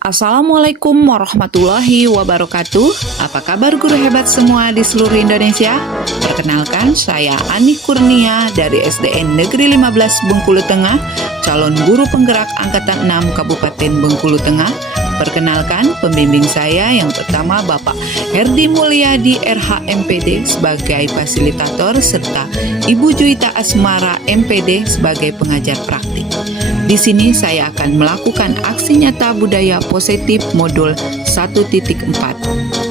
Assalamualaikum warahmatullahi wabarakatuh. Apa kabar guru hebat semua di seluruh Indonesia? Perkenalkan, saya Ani Kurnia dari SDN Negeri 15 Bengkulu Tengah, calon guru penggerak Angkatan 6 Kabupaten Bengkulu Tengah. Perkenalkan, pembimbing saya yang pertama Bapak Herdi Mulyadi RH MPD sebagai fasilitator serta Ibu Juwita Asmara MPD sebagai pengajar praktik. Di sini saya akan melakukan aksi nyata budaya positif modul 1.4.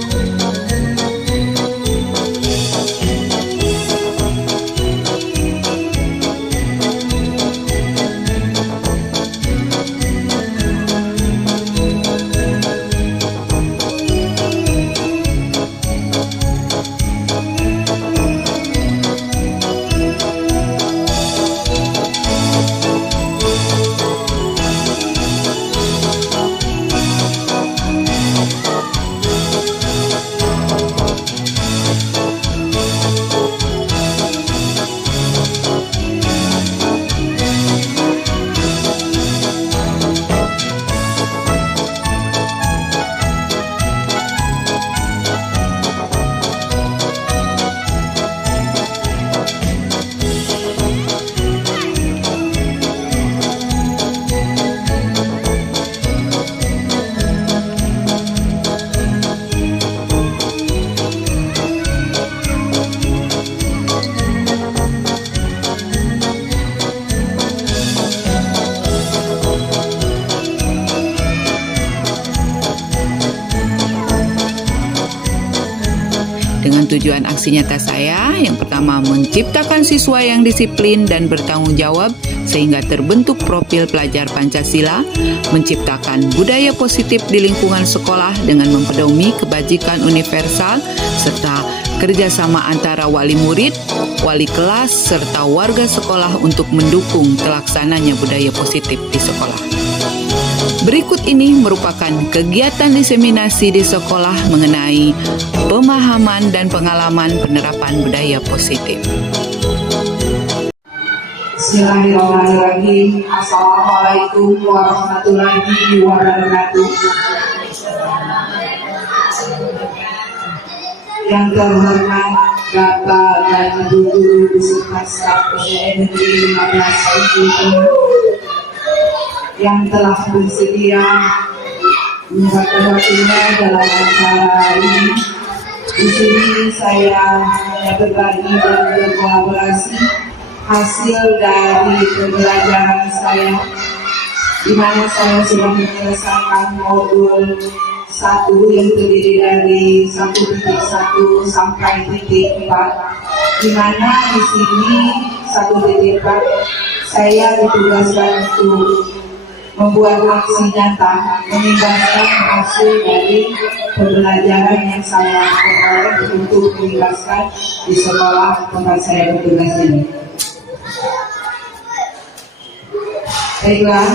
Dengan tujuan aksi nyata saya, yang pertama menciptakan siswa yang disiplin dan bertanggung jawab sehingga terbentuk profil pelajar Pancasila, menciptakan budaya positif di lingkungan sekolah dengan mempedomi kebajikan universal, serta kerjasama antara wali murid, wali kelas, serta warga sekolah untuk mendukung terlaksananya budaya positif di sekolah. Berikut ini merupakan kegiatan diseminasi di sekolah mengenai pemahaman dan pengalaman penerapan budaya positif. Bismillahirrahmanirrahim. Assalamualaikum warahmatullahi wabarakatuh. Yang terhormat Bapak dan Ibu Guru beserta staf SDN Negeri 15 Bengkulu Tengah yang telah bersedia menyempatkan waktunya dalam acara ini. Di sini saya hanya berbagi dan berkolaborasi hasil dari pembelajaran saya, di mana saya sudah menyelesaikan modul 1 yang terdiri dari 1.1 sampai 4, di mana di sini 1.4 saya ditugaskan untuk membuat aksi nyata mengimbaskan hasil dari pembelajaran yang saya peroleh untuk mengimbaskan di sekolah tempat saya bertugas ini. Baiklah,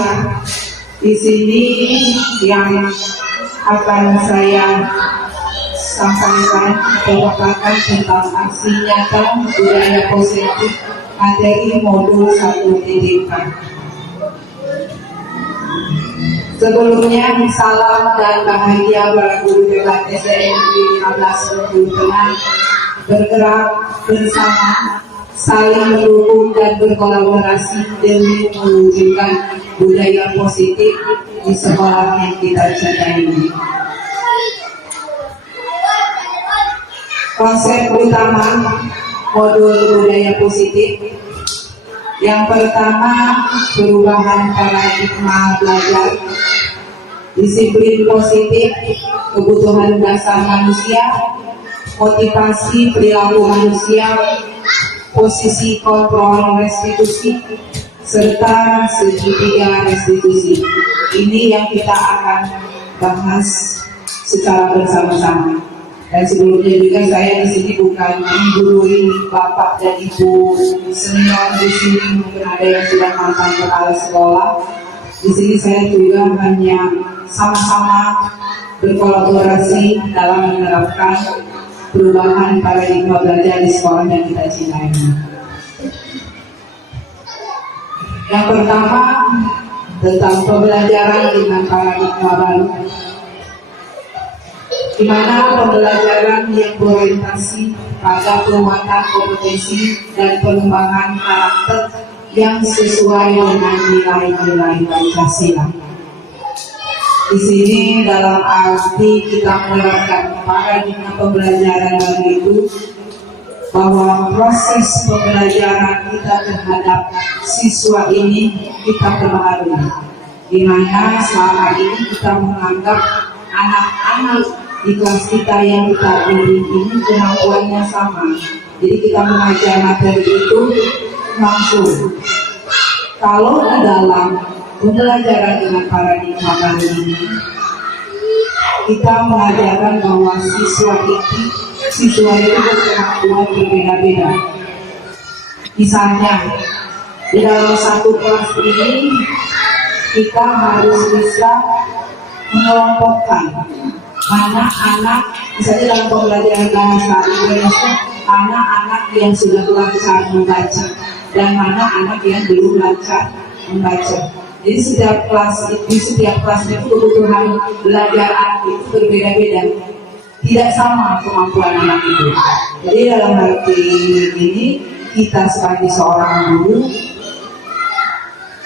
di sini yang akan saya sampaikan merupakan tentang aksi nyata budaya positif materi modul 1.4. Sebelumnya, salam dan bahagia para guru hebat SDN Negeri 15 Bengkulu Tengah, bergerak bersama, saling mendukung dan berkolaborasi demi mewujudkan budaya positif di sekolah yang kita cintai ini. Konsep utama modul budaya positif yang pertama, perubahan paradigma belajar, disiplin positif, kebutuhan dasar manusia, motivasi perilaku manusia, posisi kontrol restitusi, serta segitiga restitusi. Ini yang kita akan bahas secara bersama-sama. Dan sebelumnya juga saya di sini bukan menggurui Bapak dan Ibu senior di sini, mungkin ada yang sudah mantan kepala sekolah. Di sini saya juga hanya sama-sama berkolaborasi dalam menerapkan perubahan paradigma belajar di sekolah yang kita cintai. Yang pertama, tentang pembelajaran dengan paradigma baru, di mana pembelajaran yang berorientasi pada penguatan kompetensi dan pengembangan karakter yang sesuai dengan nilai-nilai Pancasila. Di sini dalam arti kita menerapkan paradigma pembelajaran baru itu bahwa proses pembelajaran kita terhadap siswa ini kita perbaharui, di mana selama ini kita menganggap anak-anak di kelas kita yang kita bimbing ini kemampuannya sama, jadi kita mengajar materi itu langsung. Kalau di dalam pembelajaran dengan paradigma baru ini, kita mengajarkan bahwa siswa itu berkemampuan berbeda-beda. Misalnya, di dalam satu kelas ini, kita harus bisa mengelompokkan mana anak, misalnya dalam pembelajaran bahasa Indonesia, mana anak yang sudah lancar membaca dan mana anak yang belum lancar membaca. Jadi setiap kelas itu kebutuhan belajar anak itu berbeda-beda, tidak sama kemampuan anak itu. Jadi dalam arti ini kita sebagai seorang guru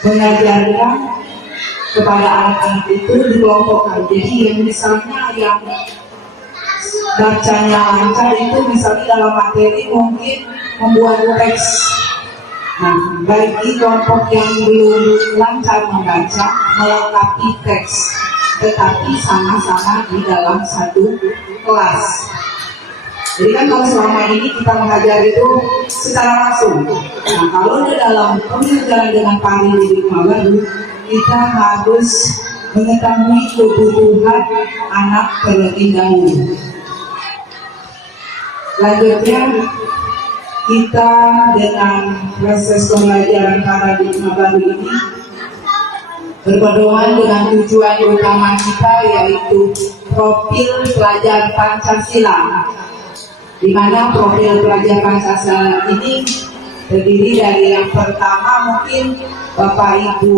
mengajarkan kepada anak-anak itu dikelompokkan. Jadi yang misalnya yang bacanya lancar itu misalnya dalam materi mungkin membuat teks. Nah, bagi kelompok yang belum lancar membaca melengkapi teks, tetapi sama-sama di dalam satu kelas. Jadi kan kalau selama ini kita mengajar itu secara langsung. Nah, kalau di dalam pembelajaran dengan paradigma baru, kita harus mengetahui kebutuhan anak terlebih dahulu. Lanjutnya, kita dengan proses pembelajaran paradigma baru ini berpedoman dengan tujuan utama kita, yaitu profil pelajar Pancasila, di mana profil pelajar Pancasila ini terdiri dari yang pertama, mungkin Bapak Ibu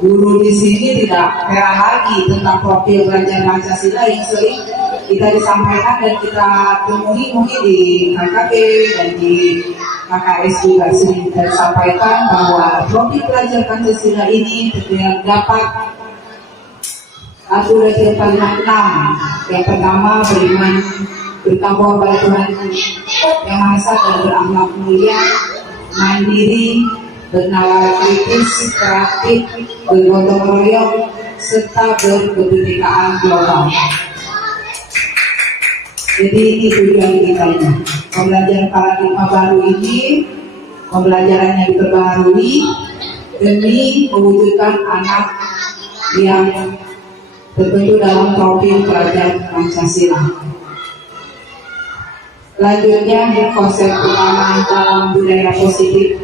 guru di sini tidak heran lagi tentang profil pelajar Pancasila yang sering kita disampaikan dan kita temui mungkin di KKP dan di KKS juga sering disampaikan bahwa profil pelajar Pancasila ini terdapat satu dari kalimat 6. Yang pertama, beriman bertakwa pada Tuhan yang Maha Esa dan berakhlak mulia, mandiri, bernalar kritis, kreatif, bergotong royong, serta berkebinekaan global. Jadi ini tujuan kita ini. Pembelajaran paradigma baru ini, pembelajarannya diperbaharui demi mewujudkan anak yang terbentuk dalam profil pelajar Pancasila. Lanjutnya, konsep utama dalam budaya positif.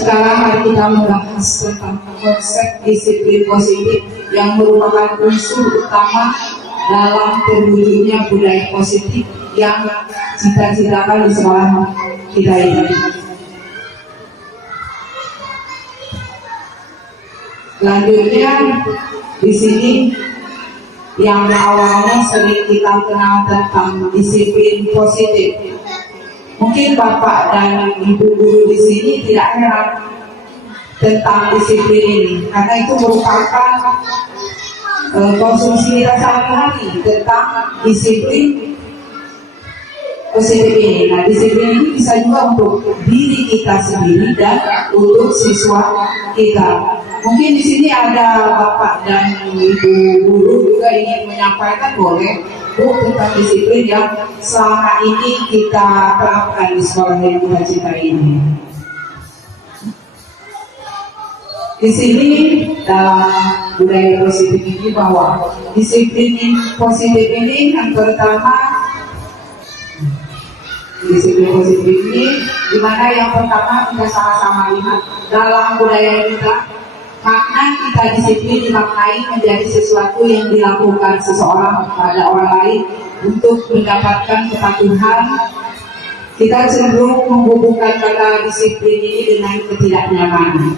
Sekarang mari kita membahas tentang konsep disiplin positif yang merupakan unsur utama dalam terwujudnya budaya positif yang cita-citakan di sekolah kita ini. Lanjutnya, di sini yang awalnya sering kita kenal tentang disiplin positif. Mungkin Bapak dan Ibu guru di sini tidak heran tentang disiplin ini, karena itu merupakan konsumsi kita sehari-hari tentang disiplin positif ini. Nah, disiplin ini bisa juga untuk diri kita sendiri dan untuk siswa kita. Mungkin di sini ada Bapak dan Ibu guru juga ingin menyampaikan, boleh Bu, tentang disiplin yang selama ini kita terapkan di sekolah yang kita cintai ini. Di sini dalam budaya positif ini bahwa disiplin positif ini yang pertama, disiplin positif ini dimana yang pertama kita sama-sama lihat dalam budaya kita, makna kita disiplin dimaknai menjadi sesuatu yang dilakukan seseorang pada orang lain untuk mendapatkan kepatuhan. Kita cenderung menghubungkan kata disiplin ini dengan ketidaknyamanan.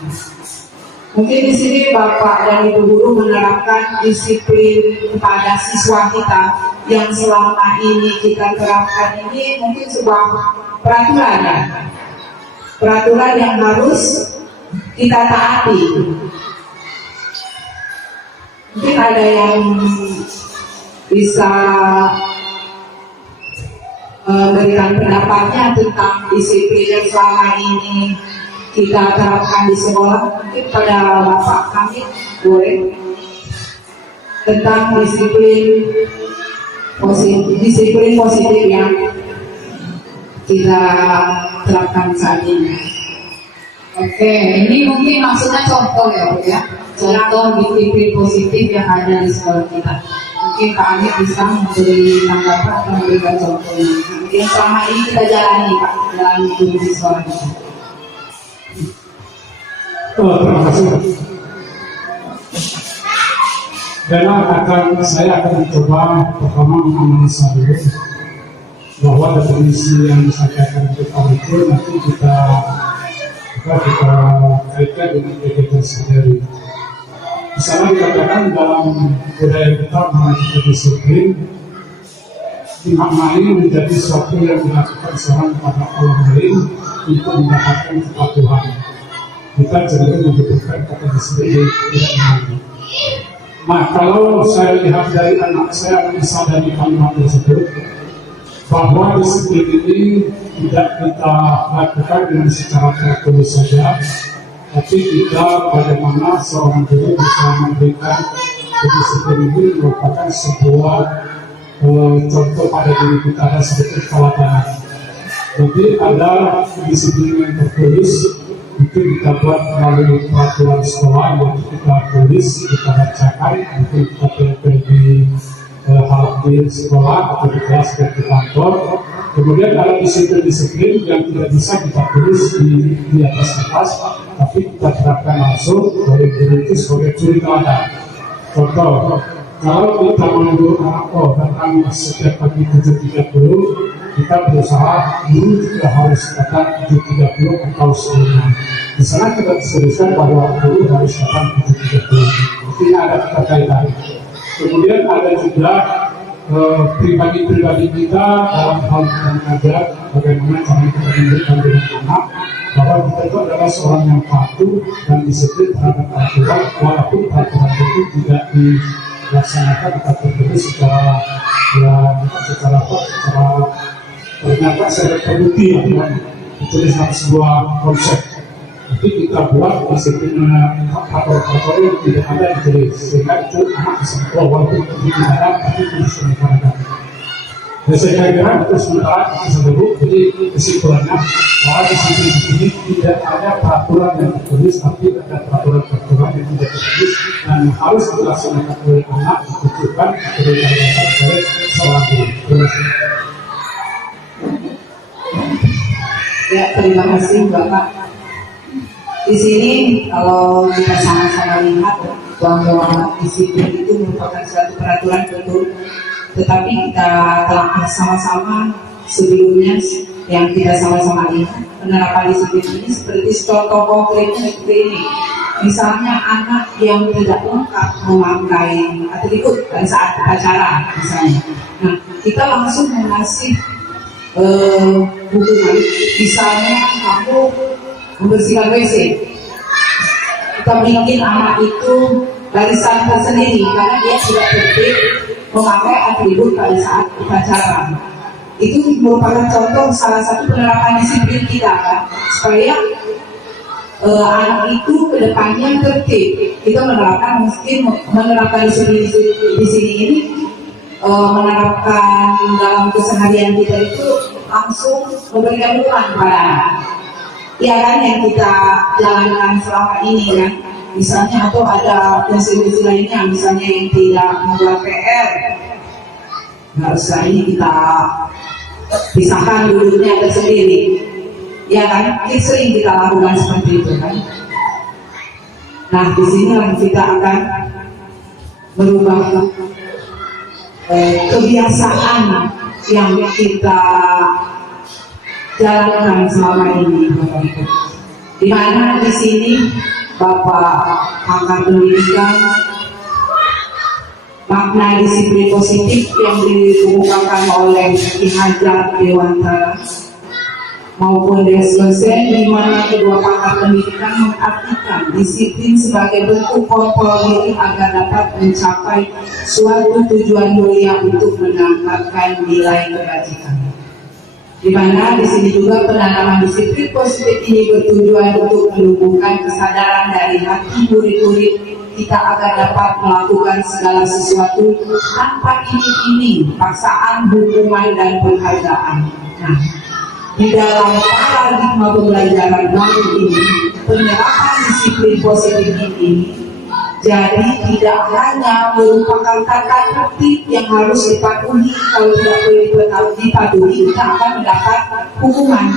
Mungkin di sini Bapak dan Ibu guru menerapkan disiplin kepada siswa kita yang selama ini kita terapkan ini mungkin sebuah peraturan ya. Peraturan yang harus kita taati. Mungkin ada yang bisa memberikan pendapatnya tentang disiplin yang selama ini kita terapkan di sekolah. Mungkin pada Bapak kami boleh tentang disiplin positif yang kita terapkan saat ini. Oke, ini mungkin maksudnya contoh ya Bu ya, contoh disiplin positif yang ada di sekolah kita. Mungkin Pak Anit bisa memberi tanggapan atau memberikan contohnya. Yang selama ini kita jalani Pak dalam hidup di sekolah kita. Terima kasih. Dan saya akan mencoba pertama menganalisa dulu bahwa definisi yang disampaikan itu nanti kita kaitkan dengan kegiatan sendiri. Misalnya dikatakan dalam budaya kita mengenai disiplin dimaknai menjadi sesuatu yang dilakukan seorang kepada orang lain untuk mendapatkan kepatuhan. Kita cenderung membutuhkan kata disiplin tidak mengerti. Nah, kalau saya lihat dari anak saya bisa dari kalimat tersebut bahwa disiplin ini tidak kita lakukan dengan secara tertulis saja, tapi kita bagaimana seorang guru bisa memberikan disiplin ini merupakan sebuah contoh pada diri kita, ada sedikit keteladanan. Jadi ada disiplin yang tertulis itu kita buat melalui peraturan sekolah yang kita tulis, kita bacakan, mungkin kita tempel di di sekolah atau di kelas dan di kantor. Kemudian ada disiplin-disiplin yang tidak bisa kita tulis di atas kertas, tapi kita terapkan langsung oleh guru itu sebagai curi teladan. Contoh, kalau kita menegur anak datang setiap pagi 7.30, kita berusaha guru juga harus datang 7.30 atau sebelumnya. Di sana kita disebutkan bahwa guru harus datang 7.30. Artinya ada keterkaitan. Kemudian ada juga pribadi-pribadi kita dalam hal mengajar, bagaimana cara kita memberikan dengan anak, bahwa kita itu adalah seorang yang patuh dan disiplin terhadap peraturan, walaupun peraturan itu tidak dilaksanakan atau tertulis secara ternyata saya terbukti ditulis dalam sebuah konsep. Tapi kita buat disiplin faktor-faktor yang tidak ada ditulis, sehingga itu anak bisa walaupun itu tidak ada, tapi itu bisa dikatakan. Dan saya kira itu sementara itu sebelum, jadi kesimpulannya bahwa disiplin ini tidak ada peraturan yang tertulis, tapi ada peraturan yang tidak tertulis dan harus dilaksanakan oleh anak, ditunjukkan atau dilaksanakan oleh seorang guru. Ya, terima kasih Bapak. Di sini kalau kita sama-sama lihat bahwa disiplin itu merupakan suatu peraturan betul, tetapi kita telah bersama-sama sebelumnya yang kita sama-sama lihat penerapan disiplin ini seperti contoh konkretnya seperti ini. Misalnya anak yang tidak lengkap memakai atribut pada saat acara misalnya. Nah, kita langsung mengasih hukuman, misalnya kamu membersihkan WC, kita bikin anak itu barisan tersendiri karena dia tidak tertib memakai atribut pada saat upacara. Itu merupakan contoh salah satu penerapan disiplin kita kan, supaya anak itu kedepannya tertib. Kita menerapkan disiplin di sini ini menerapkan dalam keseharian kita itu langsung memberikan hukuman kepada anak. Ya kan yang kita jalankan selama ini kan, misalnya atau ada prinsip-prinsip lainnya, misalnya yang tidak membuat PR, harusnya ini kita pisahkan dulunya tersendiri. Ya kan, sering kita lakukan seperti itu kan. Nah di sini kita akan merubah kebiasaan yang kita jalankan selama ini, Bapak Ibu. Di mana di sini Bapak pakar pendidikan, makna disiplin positif yang dikemukakan oleh Ki Hajar Dewantara maupun dosen, di mana kedua pakar pendidikan mengartikan disiplin sebagai bentuk kontrol diri agar dapat mencapai suatu tujuan mulia untuk meningkatkan nilai kebajikan. Di mana di sini juga penanaman disiplin positif ini bertujuan untuk menumbuhkan kesadaran dari hati murid-murid kita agar dapat melakukan segala sesuatu tanpa iming-iming, paksaan, hukuman, dan penghargaan. Nah, di dalam paradigma pembelajaran baru ini, penerapan disiplin positif ini jadi tidak hanya merupakan tata tertib yang harus dipatuhi. Kalau tidak boleh dipatuhi, kita akan mendapat hukuman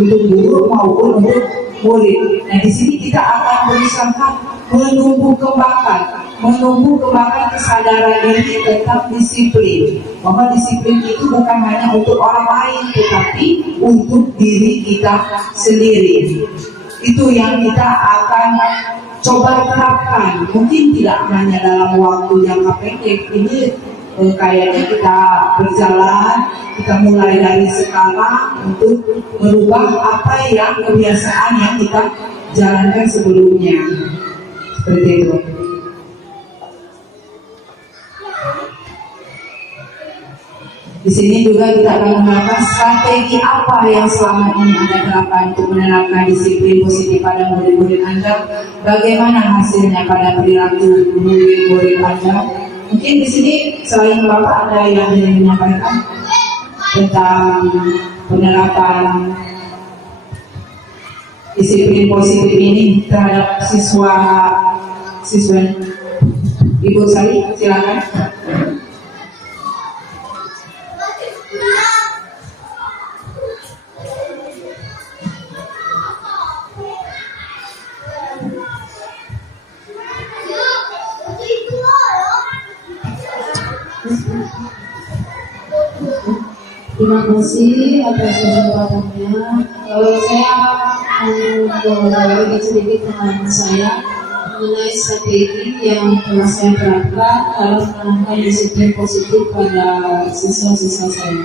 untuk guru maupun untuk murid. Nah, di sini kita akan berusaha menumbuh kembangkan kesadaran diri tentang disiplin. Bahwa disiplin itu bukan hanya untuk orang lain, tetapi untuk diri kita sendiri. Itu yang kita akan coba terapkan. Mungkin tidak hanya dalam waktu yang pendek. Ini kayaknya kita berjalan, kita mulai dari sekarang untuk merubah apa yang kebiasaan yang kita jalankan sebelumnya. Seperti itu. Di sini juga kita akan mengenalkan strategi apa yang selama ini Anda terapkan untuk menerapkan disiplin positif pada murid-murid Anda. Bagaimana hasilnya pada perilaku murid-murid Anda? Mungkin di sini selain Bapak ada yang ingin menyampaikan tentang penerapan disiplin positif ini terhadap siswa. Ibu Sari, silakan. Terima kasih atas kesempatannya. Saya mau sedikit pengalaman saya mengenai strategi yang telah saya terapkan dalam menanamkan disiplin positif pada siswa-siswa saya.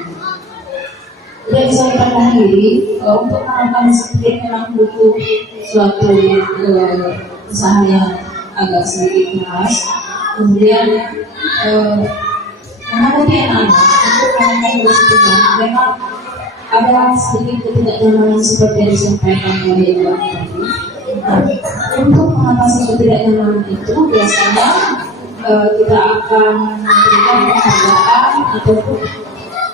Tidak bisa kita diri untuk menanamkan disiplin memang butuh suatu usaha yang agak sedikit keras. Kemudian menghadapi anak untuk menanamkan disiplin memang ada sedikit ketidaknyamanan seperti yang disampaikan oleh Ibu tadi. Untuk mengatasi ketidaknyamanan itu biasanya kita akan memberikan penghargaan ataupun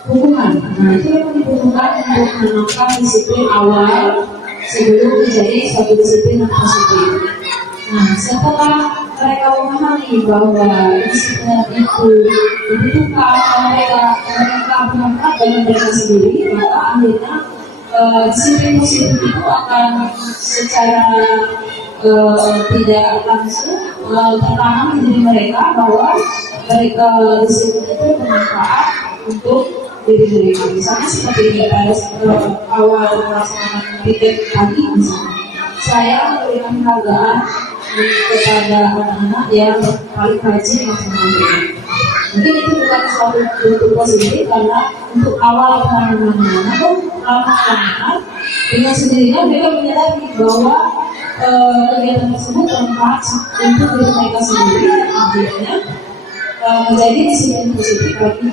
hukuman. Nah, itu yang dibutuhkan untuk menanamkan disiplin awal sebelum menjadi suatu disiplin yang positif. Nah, setelah mereka memahami bahwa disiplin itu dibutuhkan mereka benar-benar dari mereka sendiri, maka akhirnya disiplin positif itu akan secara tidak langsung tertanam di diri mereka bahwa mereka disiplin itu bermanfaat untuk diri mereka. Misalnya seperti pada awal melaksanakan piket pagi, misalnya saya memberikan penghargaan kepada anak-anak yang paling rajin melaksanakan. Mungkin itu bukan suatu bentuk positif karena untuk awal penanganannya, namun lama-lama dengan sendirinya mereka menyadari bahwa kegiatan tersebut bermanfaat untuk diri mereka sendiri, akhirnya menjadi disiplin positif bagi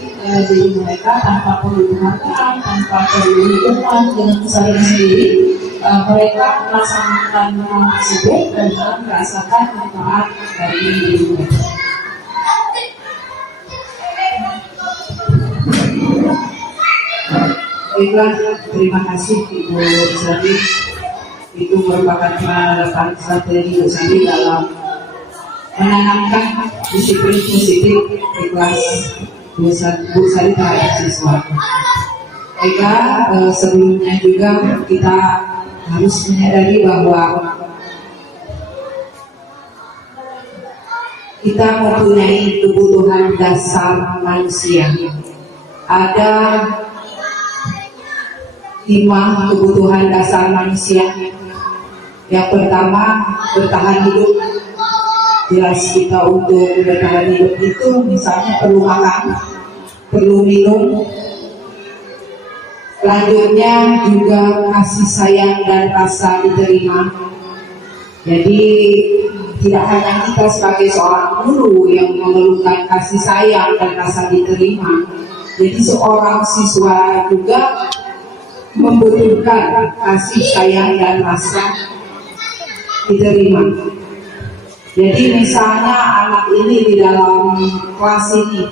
diri mereka tanpa perlu penghargaan, tanpa perlu hukuman, dengan kesadaran sendiri. Mereka melaksanakan hal tersebut dan merasakan manfaat dari diri mereka. Baiklah, terima kasih Ibu Sari. Itu merupakan penerapan strategi Ibu Sari dalam menanamkan disiplin positif di kelas Bu Sari terhadap siswa. Baiklah, sebelumnya juga kita harus menyadari bahwa kita mempunyai kebutuhan dasar manusia. Ada 5 kebutuhan dasar manusia Yang pertama, bertahan hidup. Jelas kita untuk bertahan hidup itu misalnya perlu makan, perlu minum. Selanjutnya juga kasih sayang dan rasa diterima. Jadi tidak hanya kita sebagai seorang guru yang memerlukan kasih sayang dan rasa diterima. Jadi seorang siswa juga membutuhkan kasih sayang dan rasa diterima. Jadi misalnya anak ini di dalam kelas ini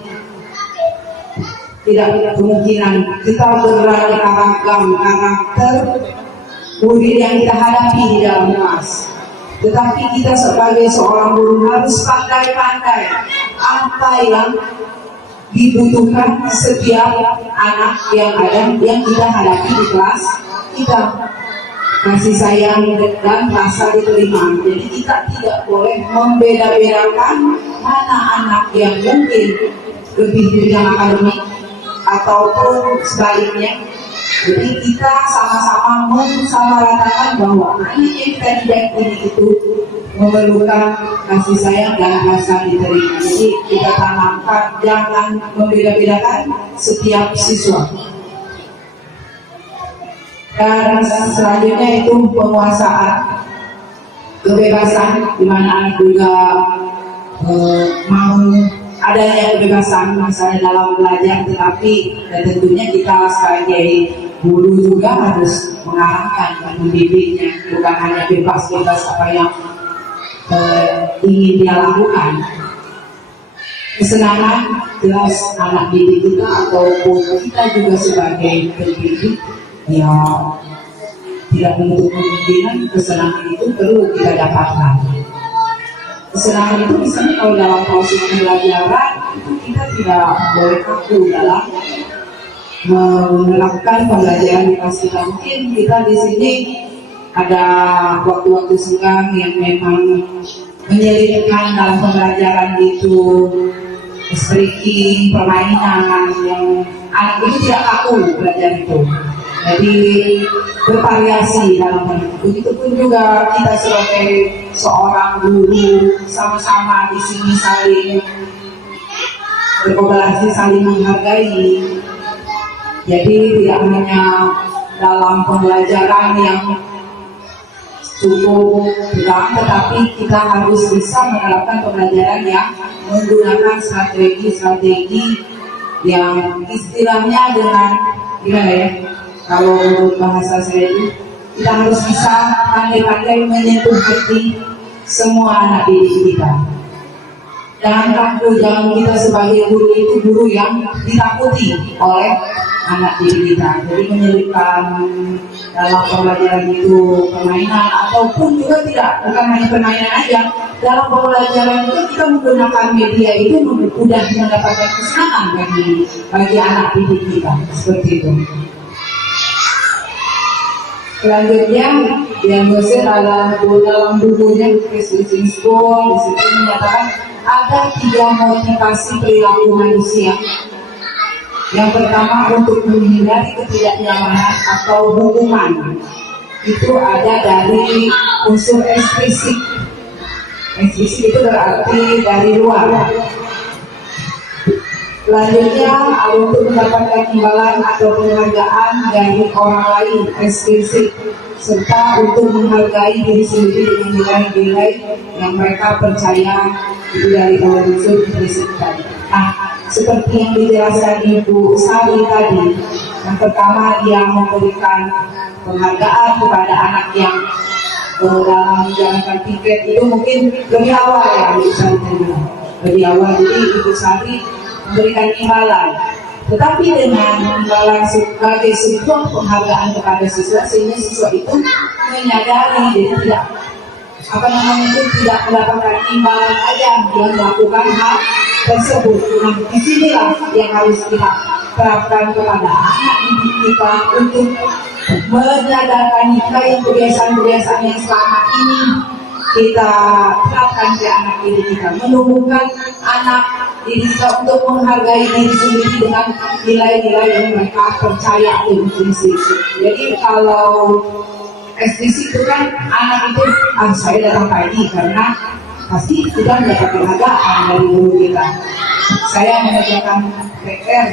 tidak kemungkinan kita beraneka ragam karakter murid yang kita hadapi di dalam kelas. Tetapi kita sebagai seorang guru harus pandai-pandai apa yang dibutuhkan setiap anak yang ada yang kita hadapi di kelas kita. Kasih sayang dan rasa diterima. Jadi kita tidak boleh membeda-bedakan mana anak yang mungkin lebih di bidang akademik ataupun sebaliknya. Jadi kita sama-sama mensamaratakan bahwa anak yang kita didik ini itu memerlukan kasih sayang dan rasa diterima. Jadi kita tanamkan, jangan membeda-bedakan setiap siswa. Dan selanjutnya itu penguasaan, kebebasan, di mana anak juga mau adanya kebebasan misalnya dalam belajar, tetapi tentunya kita sebagai guru juga harus mengarahkan dan mendidiknya, bukan hanya bebas-bebas apa yang ingin dia lakukan. Kesenangan jelas anak didik kita ataupun kita juga sebagai pendidik ya tidak menutup kemungkinan kesenangan itu perlu kita dapatkan. Kesenangan itu misalnya kalau dalam proses pembelajaran itu kita tidak boleh kaku dalam melakukan pembelajaran di kelas kita. Mungkin kita di sini ada waktu-waktu senggang yang memang menyelipkan dalam pembelajaran itu speaking, permainan yang anak itu tidak kaku belajar itu. Jadi bervariasi dalam hal itu. Begitupun juga kita sebagai seorang guru sama-sama di sini saling berkolaborasi, saling menghargai. Jadi tidak hanya dalam pembelajaran yang cukup berat, tetapi kita harus bisa menerapkan pembelajaran yang menggunakan strategi-strategi yang istilahnya dengan gimana ya? Kalau menurut bahasa saya itu, kita harus bisa pandai-pandai menyentuh hati semua anak didik kita. Jangan takut, jangan kita sebagai guru itu guru yang ditakuti oleh anak didik kita. Jadi menyelipkan dalam pembelajaran itu permainan ataupun juga tidak, bukan hanya permainan aja. Dalam pembelajaran itu kita menggunakan media itu mudah mendapatkan kesenangan bagi anak didik kita, seperti itu. Selanjutnya yang dosen adalah dalam bukunya Christine School, di situ menyatakan ada 3 motivasi perilaku manusia. Yang pertama untuk menghindari ketidaknyamanan atau hukuman. Itu ada dari unsur eksplisit. Eksplisit itu berarti dari luar. Selanjutnya untuk mendapatkan imbalan atau penghargaan dari orang lain, eksplisit, serta untuk menghargai diri sendiri dengan nilai-nilai yang mereka percaya itu dari unsur implisit tadi. Nah, seperti yang dijelaskan Ibu Sari tadi, yang pertama dia memberikan penghargaan kepada anak yang dalam menjalankan piket itu mungkin lebih awal ya, Ibu Sari tadi. Lebih awal, jadi Ibu Sari memberikan imbalan, tetapi dengan imbalan sebagai sebuah penghargaan kepada siswa, sehingga siswa itu menyadari jadi tidak tidak mendapatkan imbalan aja, dia melakukan hal tersebut. Nah, disinilah yang harus kita terapkan kepada anak didik kita untuk menyadarkan kita yang kebiasaan-kebiasaan yang selama ini kita terapkan ke anak didik kita, menumbuhkan anak didik kita untuk menghargai diri sendiri dengan nilai-nilai yang mereka percaya intrinsik. Jadi kalau estetik itu kan anak itu saya datang pagi karena pasti sudah mendapat penghargaan dari guru kita. Saya mengerjakan PR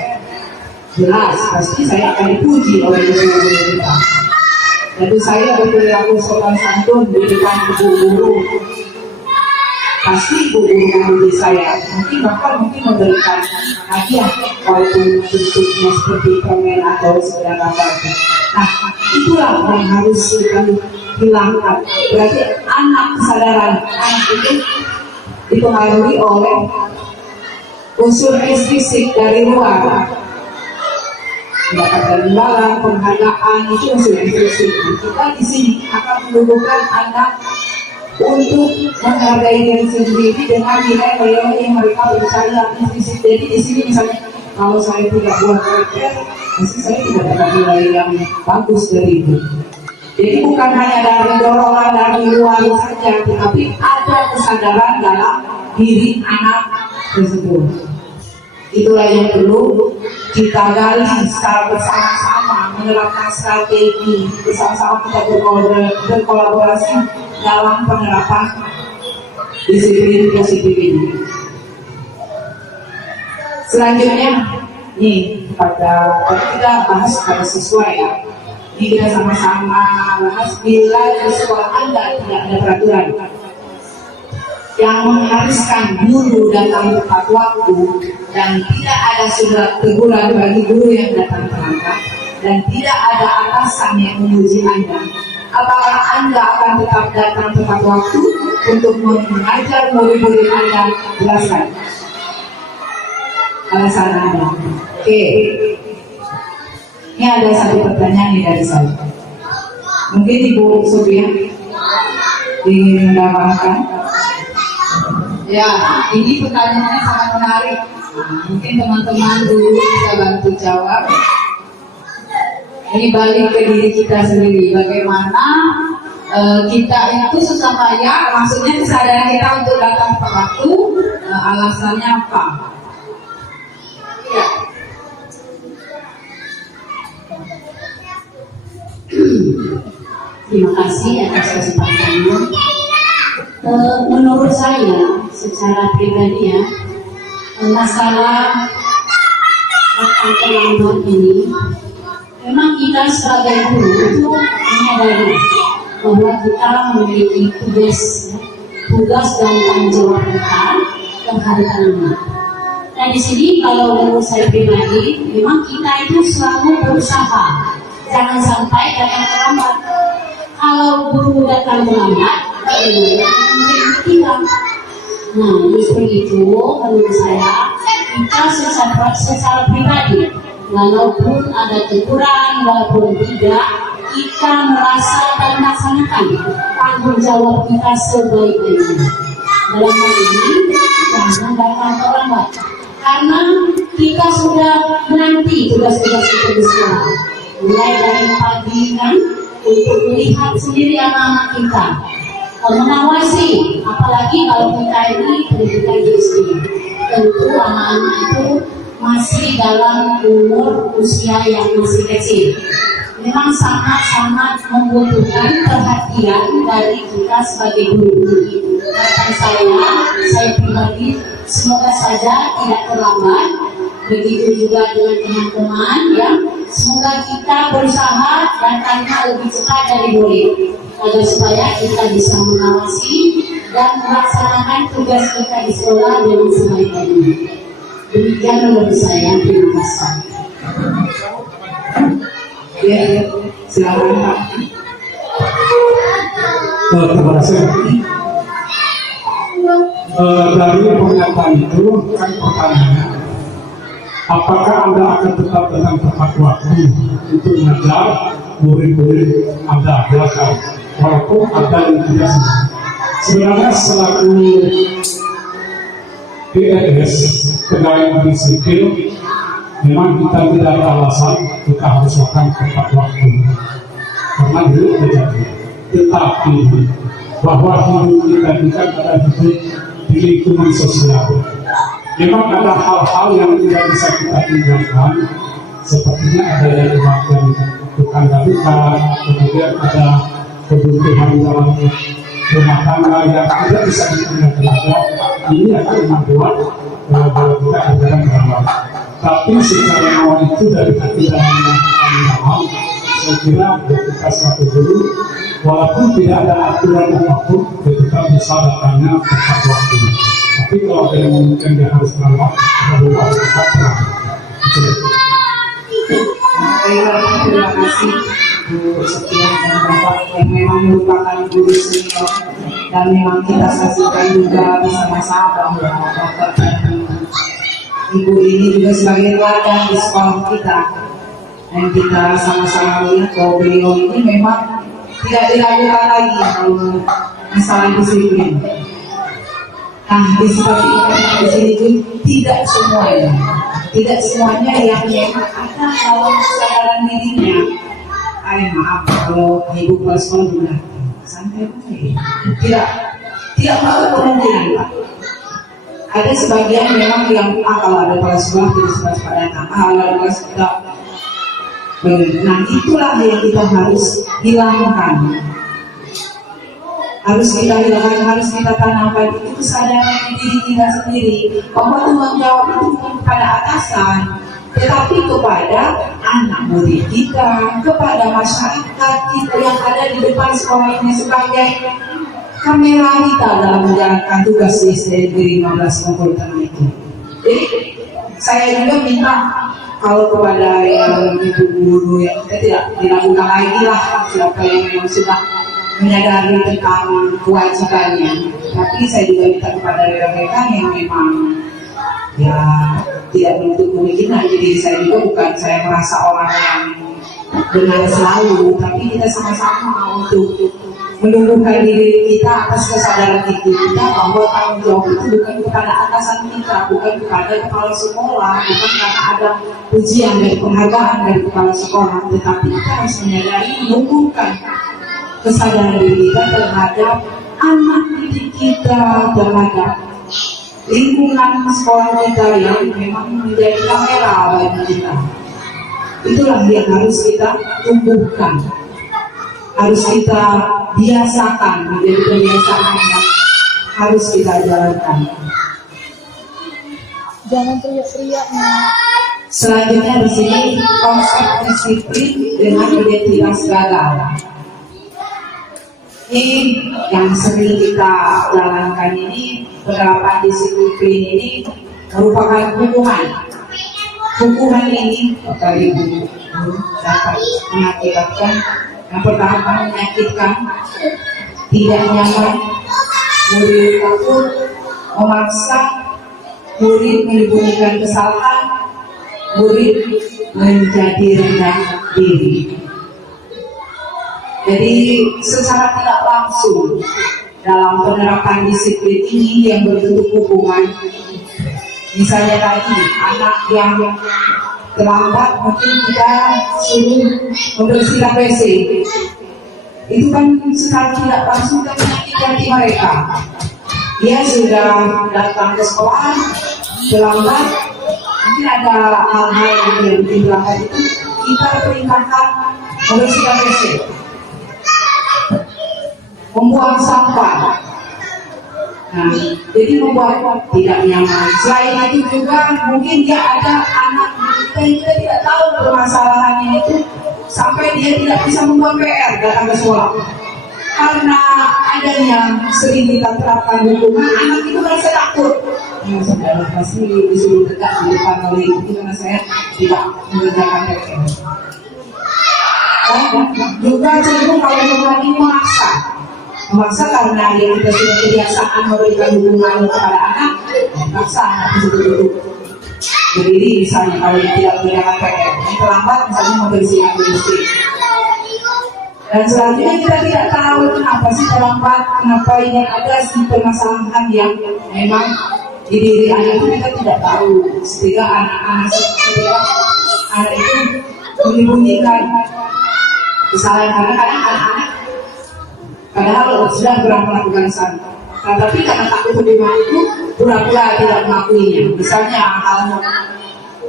jelas pasti saya akan dipuji oleh guru kita. Jadi saya berperilaku sopan santun di depan guru-guru. Pasti guru memuji saya. Mungkin memberikan hadiah walaupun bentuknya seperti permen atau segala macam. Nah, itulah yang harus kita hilangkan. Berarti kesadaran anak itu dipengaruhi oleh unsur estetik dari luar. Mendapatkan imbalan, penghargaan itu unsur estetik. Kita di sini akan menumbuhkan anak untuk menghargai diri sendiri dengan nilai-nilai yang mereka percaya estetik. Jadi di sini misalnya kalau saya tidak buat PR, pasti saya tidak dapat nilai yang bagus dari itu. Jadi bukan hanya dari dorongan dari luar saja, tetapi ada kesadaran dalam diri anak tersebut. Itulah yang perlu kita gali secara bersama-sama, menerapkan strategi bersama-sama, kita berkolaborasi dalam penerapan disiplin positif ini. Selanjutnya, nih kita bahas pada siswa ya. Ini kita sama-sama bahas bila di sekolah Anda tidak ada peraturan yang mengharuskan guru datang tepat waktu dan tidak ada surat teguran bagi guru yang datang terlambat dan tidak ada atasan yang memuji Anda. Apakah Anda akan tetap datang tepat waktu untuk mengajar murid-murid Anda? Jelaskan alasan Anda. Oke. Ini ada satu pertanyaan nih dari saya. Mungkin Ibu Sofia ingin menambahkan. Ya, ini pertanyaannya sangat menarik. Mungkin teman-teman dulu bisa bantu jawab. Ini balik ke diri kita sendiri. Bagaimana kita itu susahnya, maksudnya kesadaran kita untuk datang tepat waktu, alasannya apa? Ya. Terima kasih atas kesempatannya. Menurut saya, secara pribadi ya, masalah datang terlambat ini, memang kita sebagai guru itu menyadari bahwa kita memiliki tugas dan tanggung jawab kita terhadap anak. Dan di sini kalau menurut saya pribadi, memang kita itu selalu berusaha jangan sampai datang terlambat. Kalau guru datang terlambat, nah justru itu menurut saya kita secara pribadi, walaupun ada teguran, walaupun tidak, kita merasa dan melaksanakan tanggung jawab kita sebaik-baiknya. Dalam hal ini jangan datang terlambat, karena kita sudah menanti tugas-tugas itu di sekolah. Mulai dari pagi kan, untuk melihat sendiri anak-anak kita, mengawasi, apalagi kalau kita ini pendidikan di SD. Tentu anak-anak itu masih dalam umur usia yang masih kecil. Memang sangat-sangat membutuhkan perhatian dari kita sebagai guru. Harapan saya pribadi, semoga saja tidak terlambat. Begitu juga dengan teman-teman ya. Semoga kita berusaha datangnya lebih cepat dari murid, agar supaya kita bisa mengawasi dan melaksanakan tugas kita di sekolah dengan sebaik-baiknya. Demikian menurut saya. Terima kasih. Ya, silakan Pak. Terima kasih. Dari pernyataan itu kan pertanyaannya, apakah Anda akan tetap datang tepat waktu untuk mengajar murid-murid Anda belakang, walaupun Anda yang tidak senang? Sebenarnya selaku PNS, pegawai negeri sipil, memang kita tidak ada alasan kita harus makan tepat waktu, karena dulu terjadi. Tetapi bahwa hidup kita kan ada hidup di lingkungan sosial. Memang ada hal-hal yang tidak bisa kita tinggalkan, sepertinya ada yang kebaktian tukang duka, kemudian ada kebutuhan dalam rumah tangga yang tidak bisa diterima tenaga, ini akan membuat bahwa kita akan beramal. Tapi secara awal itu dari hati dan dalam, saya kira ketika suatu guru, walaupun tidak ada aturan apapun, ketika bisa datangnya tepat waktu. Tapi kalau ada yang mungkin dia harus merawat, baru harus tetap terang. Terima kasih Bu Setia dan Bapak yang memang merupakan guru senior, dan memang kita saksikan juga bersama-sama bahwa Bapak dan Ibu ini juga sebagai teladan di sekolah kita, dan kita sama-sama melihat bahwa beliau ini memang tidak diragukan lagi kalau masalah disiplin. Nah, di sini pun tidak semuanya yang memang ada dalam kesadaran dirinya. Maaf kalau ibu kepala sekolah bilang santai tidak mau kemungkinan Pak. Ada sebagian memang yang kalau ada kepala sekolah tidak sempat datang, kalau ada kepala sekolah. Nah, itulah yang kita harus hilangkan. Harus kita tanamkan itu kesadaran di diri kita sendiri bahwa tanggung jawab itu bukan kepada atasan, tetapi kepada anak murid kita, kepada masyarakat kita yang ada di depan sekolah ini sebagai kamera kita dalam menjalankan tugas di SDN 15 Komputer itu. Jadi saya juga minta kalau kepada yang ibu guru yang kita tidak dilakukan lagi lah siapa yang memang sudah menyadari tentang kewajibannya. Tapi saya juga minta kepada rekan-rekan yang memang ya tidak menutup kemungkinan. Jadi saya juga bukan saya merasa orang yang benar selalu, tapi kita sama-sama untuk menumbuhkan diri kita atas kesadaran diri kita bahwa tanggung jawab itu bukan kepada atasan kita, bukan kepada kepala sekolah, bukan karena ada pujian dari penghargaan dari kepala sekolah, tetapi kita harus menyadari menumbuhkan kesadaran diri kita terhadap anak didik kita, terhadap lingkungan sekolah kita yang memang menjadi kamera bagi kita. Itulah yang harus kita tumbuhkan, harus kita biasakan menjadi kebiasaan yang harus kita jalankan. Jangan teriak-teriak. Selanjutnya di sini konsep disiplin dengan identitas gagal. Ini yang sering kita jalankan ini, penerapan disiplin ini merupakan hukuman. Hukuman ini Bapak Ibu dapat mengakibatkan yang pertama menyakitkan, tidak nyaman, murid takut, memaksa, murid menyembunyikan kesalahan, murid menjadi rendah diri. Jadi secara tidak langsung dalam penerapan disiplin ini yang berbentuk hukuman, misalnya tadi anak yang terlambat mungkin kita suruh membersihkan WC, itu kan secara tidak langsung kan menyakitkan hati mereka. Dia sudah datang ke sekolah terlambat, mungkin ada hal-hal yang bikin terlambat itu, kita perintahkan membersihkan WC, membuang sampah. Nah, jadi membuat tidak nyaman. Selain itu juga mungkin dia ada anak kita yang kita tidak tahu permasalahannya itu sampai dia tidak bisa membuat PR datang ke sekolah. Karena adanya sering kita terapkan hukuman, anak itu merasa takut. Saudara pasti disuruh dekat di depan oleh ibu karena saya tidak mengerjakan PR. Juga cenderung kalau hukuman ini memaksa karena yang kita sudah kebiasaan memberikan dukungan kepada anak, memaksa anak itu duduk berdiri misalnya kalau dia tidak mengerjakan PR, yang terlambat misalnya membersihkan WC. Dan selanjutnya kita tidak tahu kenapa sih terlambat, kenapa ini ada sih permasalahan yang memang di diri anak itu kita tidak tahu. Sehingga anak itu menyembunyikan kesalahan, karena kadang anak-anak padahal sudah pernah melakukan sana. Nah, tapi karena takut hukuman itu pura-pura tidak mengakuinya. Misalnya hal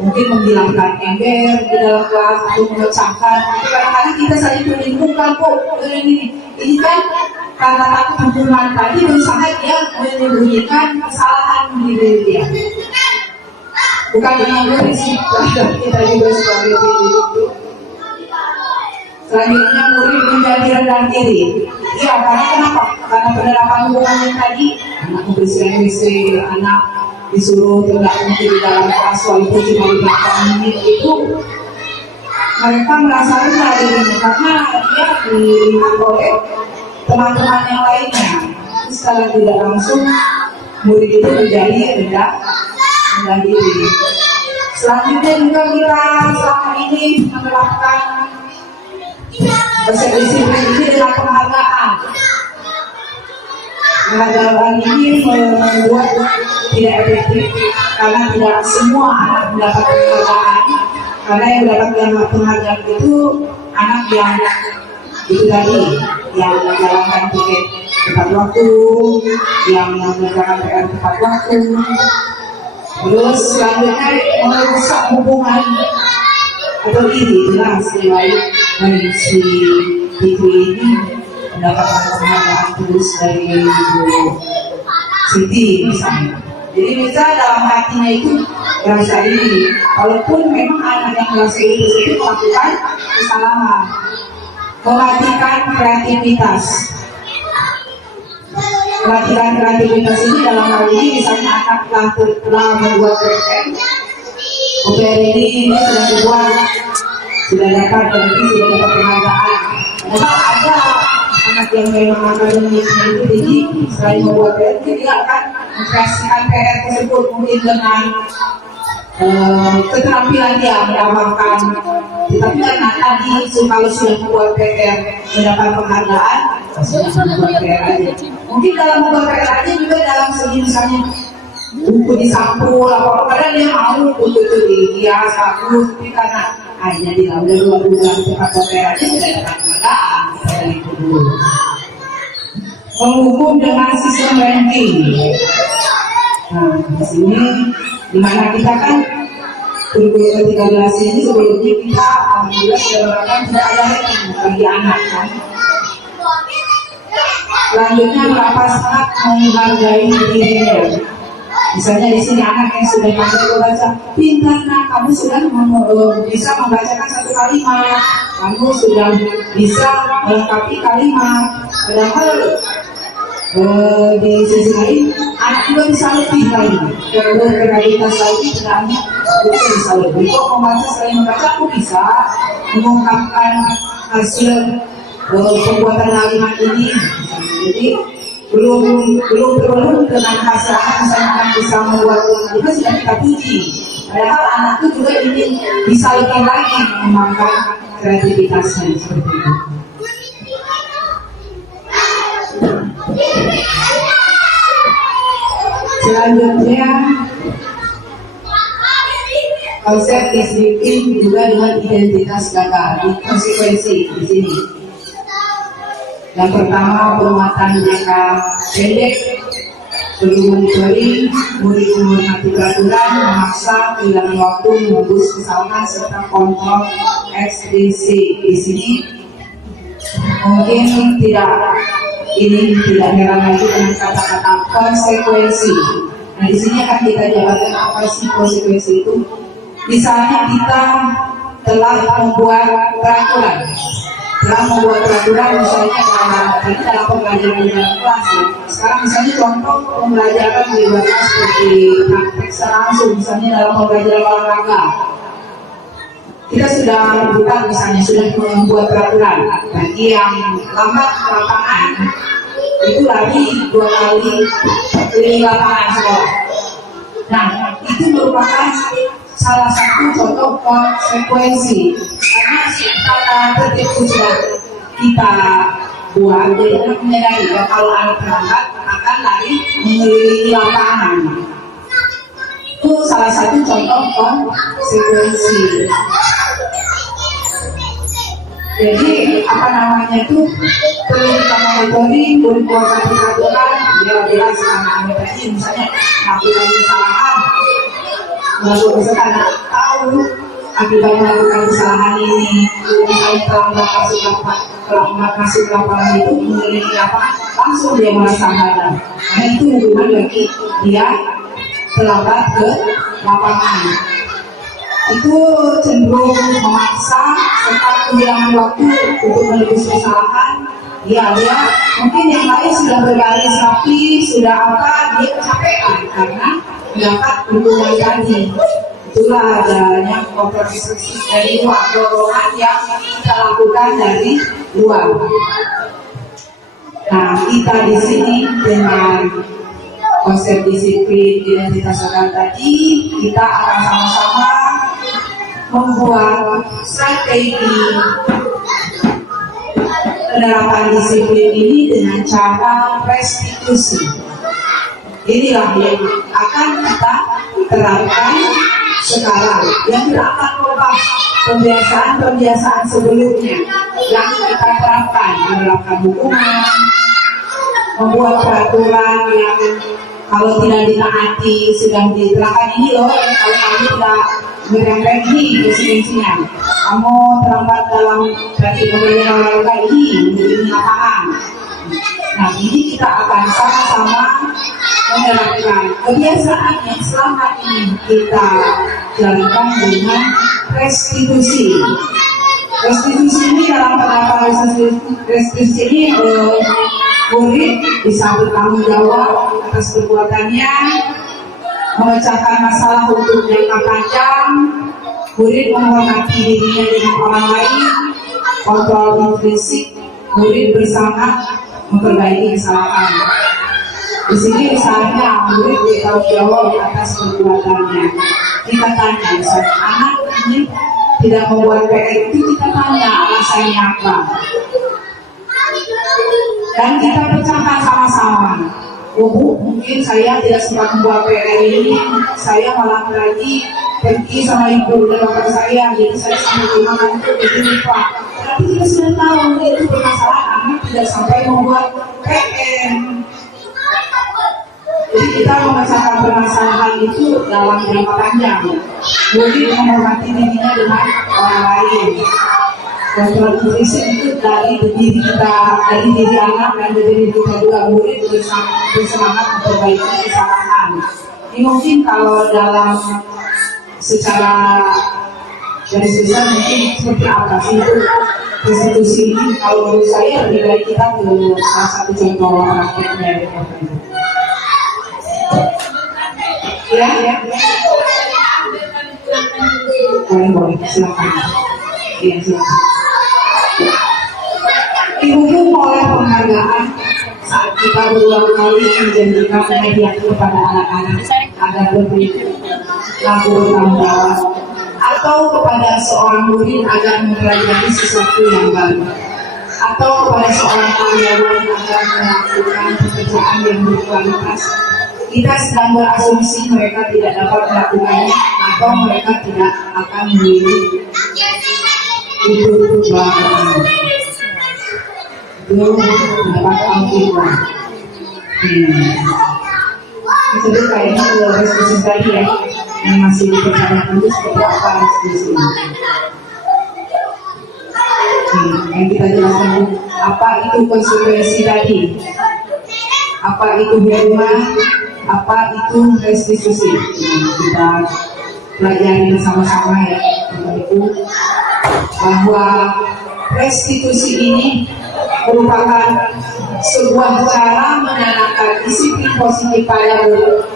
mungkin menghilangkan ember di dalam kelas atau memecahkan. Kadang-kadang kita saling menyimpulkan kok ini Ini kan karena takut hukuman tadi berusaha dia menyembunyikan kesalahan diri dia. Bukan hanya murid sih, kita juga sebagai guru. Selanjutnya murid menjadi rendah diri. Ya, karena kenapa? Karena penerapan hukuman yang tadi, anak membersihkan WC, anak disuruh tidak mungkin di dalam kelas walaupun cuma di belakang menit itu, mereka merasa rendah dirinya karena dia dilihat oleh teman-teman yang lainnya. Secara tidak langsung murid itu menjadi rendah diri. Selanjutnya juga kita selama ini menerapkan konsep disiplin ini dengan penghargaan. Penghargaan ini membuat tidak efektif karena tidak semua anak mendapat penghargaan. Karena yang mendapat penghargaan itu anak yang itu tadi, yang menjalankan tugas tepat waktu, yang mengerjakan PR tepat waktu. Terus selanjutnya merusak hubungan atau ini jelas riwayat dari si Fikri ini mendapatkan penghargaan terus dari Ibu Siti misalnya. Jadi bisa dalam hatinya itu merasa ini, walaupun memang anak yang kelas itu melakukan kesalahan, melatihkan kreativitas. Pelatihan kreativitas ini dalam hal ini misalnya anak telah membuat PPM. UPR ini sudah dibuat, sudah dapat penghargaan. Memang ada anak yang memang akademiknya itu tinggi, selain membuat PR, dia akan mengkreasikan PR tersebut mungkin dengan keterampilan dia mendapatkan. Tetapi karena tadi kalau sudah membuat PR mendapat penghargaan, membuat PR aja. Mungkin dalam membuat PR aja juga dalam segi misalnya buku disampul apa padahal dia mau buku itu dihias bagus, tapi karena akhirnya dia udah 2 bulan tempat PR aja sudah dapat penghargaan dari itu dulu. Menghukum dengan sistem ranking. Nah, di sini dimana kita kan kurikulum 13 ini sebelumnya kita alhamdulillah sudah menerapkan tidak ada ranking bagi anak kan. Selanjutnya melapas hak menghargai dirinya. Misalnya di sini anak yang sudah pandai membaca, pintar nak, kamu sudah bisa membacakan 1 kalimat, kamu sudah bisa melengkapi kalimat. Padahal di sisi lain anak juga bisa lebih lagi, berkreativitas lagi, sebenarnya itu bisa lebih. Kok membaca selain membaca aku bisa mengungkapkan hasil pembuatan kalimat ini. Jadi belum perlu dengan hasilnya misalnya anak bisa membuat kalimat sudah kita puji. Padahal anak itu juga ingin bisa lebih lagi mengembangkan kreativitasnya seperti itu. Selanjutnya konsep disiplin juga dengan identitas kakak di konsekuensi di sini. Yang pertama penguatan jangka pendek, perlu monitoring, murid menghormati peraturan, memaksa, kehilangan waktu, menembus kesalahan serta kontrol ekstrinsik. Di sini mungkin tidak heran lagi dengan kata-kata konsekuensi. Nah di sini akan kita jabarkan apa sih konsekuensi itu. Misalnya kita telah membuat peraturan misalnya dalam pembelajaran di dalam kelas ya. Sekarang misalnya contoh pembelajaran di luar kelas seperti praktek secara langsung, misalnya dalam pembelajaran olahraga. Kita sudah buka misalnya sudah membuat peraturan bagi yang lambat ke lapangan itu lari 2 kali keliling lapangan sekolah. Nah itu merupakan salah satu contoh konsekuensi karena kata tertib sudah kita buat jadi anak menyadari bahwa kalau anak terlambat akan lari mengelilingi lapangan. Itu salah satu contoh konsekuensi. Jadi apa namanya itu perlu kita monitoring, perlu keluarkan peraturan, dia jelas anak-anak tadi misalnya melakukan kesalahan. Lalu misalkan tahu akibat melakukan kesalahan ini, misalnya terlambat kasih masuk lapangan itu mengelilingi lapangan langsung dia merasa hadap. Karena itu hubungan bagi dia terlambat ke lapangan. Itu cenderung memaksa serta kehilangan waktu untuk menebus kesalahan. Ya, dia mungkin yang lain sudah berbaris rapi, sudah apa, dia kecapean karena mendapat dukungan tadi. Itulah adanya kompromisasi dari luar, dorongan yang kita lakukan dari luar. Nah, kita di sini dengan konsep disiplin identitas sadar tadi, kita akan sama-sama membuat strategi penerapan disiplin ini dengan cara restitusi. Inilah yang akan kita terapkan sekarang, yang tidak akan merubah kebiasaan-kebiasaan sebelumnya yang kita terapkan, menerapkan hukuman, membuat peraturan yang kalau tidak ditaati sudah diterapkan ini loh, kalau kamu tidak merembet ini presidensinya, kamu terlambat dalam berarti pemberian olahraga ini lapangan. Nah, ini kita akan sama-sama menerapkan kebiasaan yang selama ini kita jalankan dengan restitusi. Restitusi ini dalam penerapan restitusi ini murid bisa bertanggung jawab atas perbuatannya, memecahkan masalah untuk jangka panjang, murid menghormati dirinya dengan orang lain, kontrol intrinsik, murid bersama memperbaiki kesalahan. Di sini misalnya murid bertanggung jawab atas perbuatannya. Kita tanya, misalnya anak ini tidak membuat PR itu, kita tanya alasannya apa, dan kita pecahkan sama-sama. Oh Bu, mungkin saya tidak sempat membuat PR ini, saya malah lagi pergi sama ibu dan bapak saya, jadi saya sampai di mana itu begini Pak. Tapi kita sudah tahu itu permasalahan anak tidak sampai membuat PR. Jadi kita memecahkan permasalahan itu dalam jangka panjang. Murid menghormati dirinya dengan orang lain. Kontrol intrinsik itu dari diri kita, dari diri anak dan dari diri kita juga. Murid bersemangat memperbaiki kesalahan. Ini mungkin kalau dalam secara garis besar mungkin seperti apa sih itu restitusi ini. Kalau menurut saya lebih baik kita ke salah satu contoh prakteknya ya. Boleh, silakan. Iya, silakan. Dihukum oleh penghargaan saat kita berulang kali menjanjikan hadiah kepada anak-anak agar bertanggung jawab, atau kepada seorang murid agar mempelajari sesuatu yang baru, atau kepada seorang karyawan agar melakukan pekerjaan yang berkualitas. Kita sedang berasumsi mereka tidak dapat melakukannya atau mereka tidak akan memilih itu baru. Itu dapat alkitab. Itu kayaknya restitusi tadi ya, yang masih dipertanyakan itu seperti apa restitusi ini. Yang kita jelaskan apa itu konsekuensi tadi, apa itu hukuman, apa itu restitusi. Kita pelajari bersama-sama ya, itu bahwa restitusi ini merupakan sebuah cara menanamkan disiplin positif pada murid,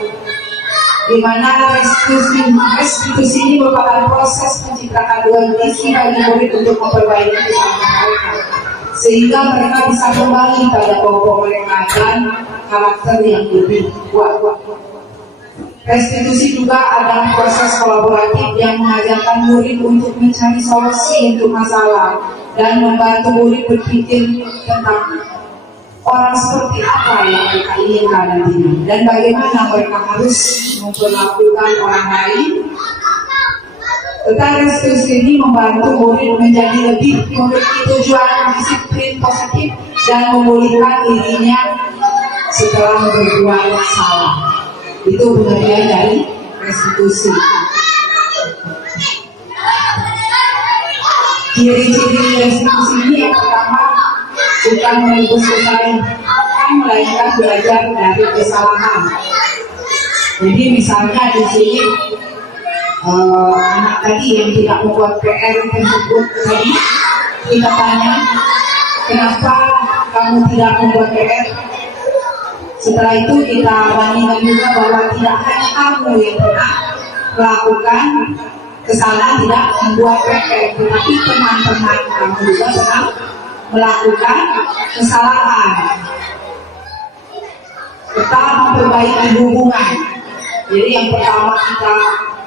di mana restitusi ini merupakan proses menciptakan kondisi bagi murid untuk memperbaiki kesalahan mereka, sehingga mereka bisa kembali pada pokok mereka dan karakter yang lebih kuat. Restitusi juga adalah proses kolaboratif yang mengajarkan murid untuk mencari solusi untuk masalah dan membantu murid berpikir tentang orang seperti apa yang mereka inginkan nantinya dan bagaimana mereka harus memperlakukan orang lain. Tentang restitusi ini membantu murid menjadi lebih memiliki tujuan disiplin positif dan memulihkan dirinya setelah berbuat salah. Itu pengertian dari restitusi. Ciri-ciri restitusi ini yang pertama bukan menebus kesalahan, melainkan belajar dari kesalahan. Jadi misalnya di sini anak tadi yang tidak membuat PR tersebut tadi, kita tanya, kenapa kamu tidak membuat PR? Setelah itu kita bandingkan juga bahwa tidak hanya kamu yang pernah melakukan kesalahan tidak membuat PR, tetapi teman-teman kamu juga pernah melakukan kesalahan. Kita memperbaiki hubungan. Jadi yang pertama kita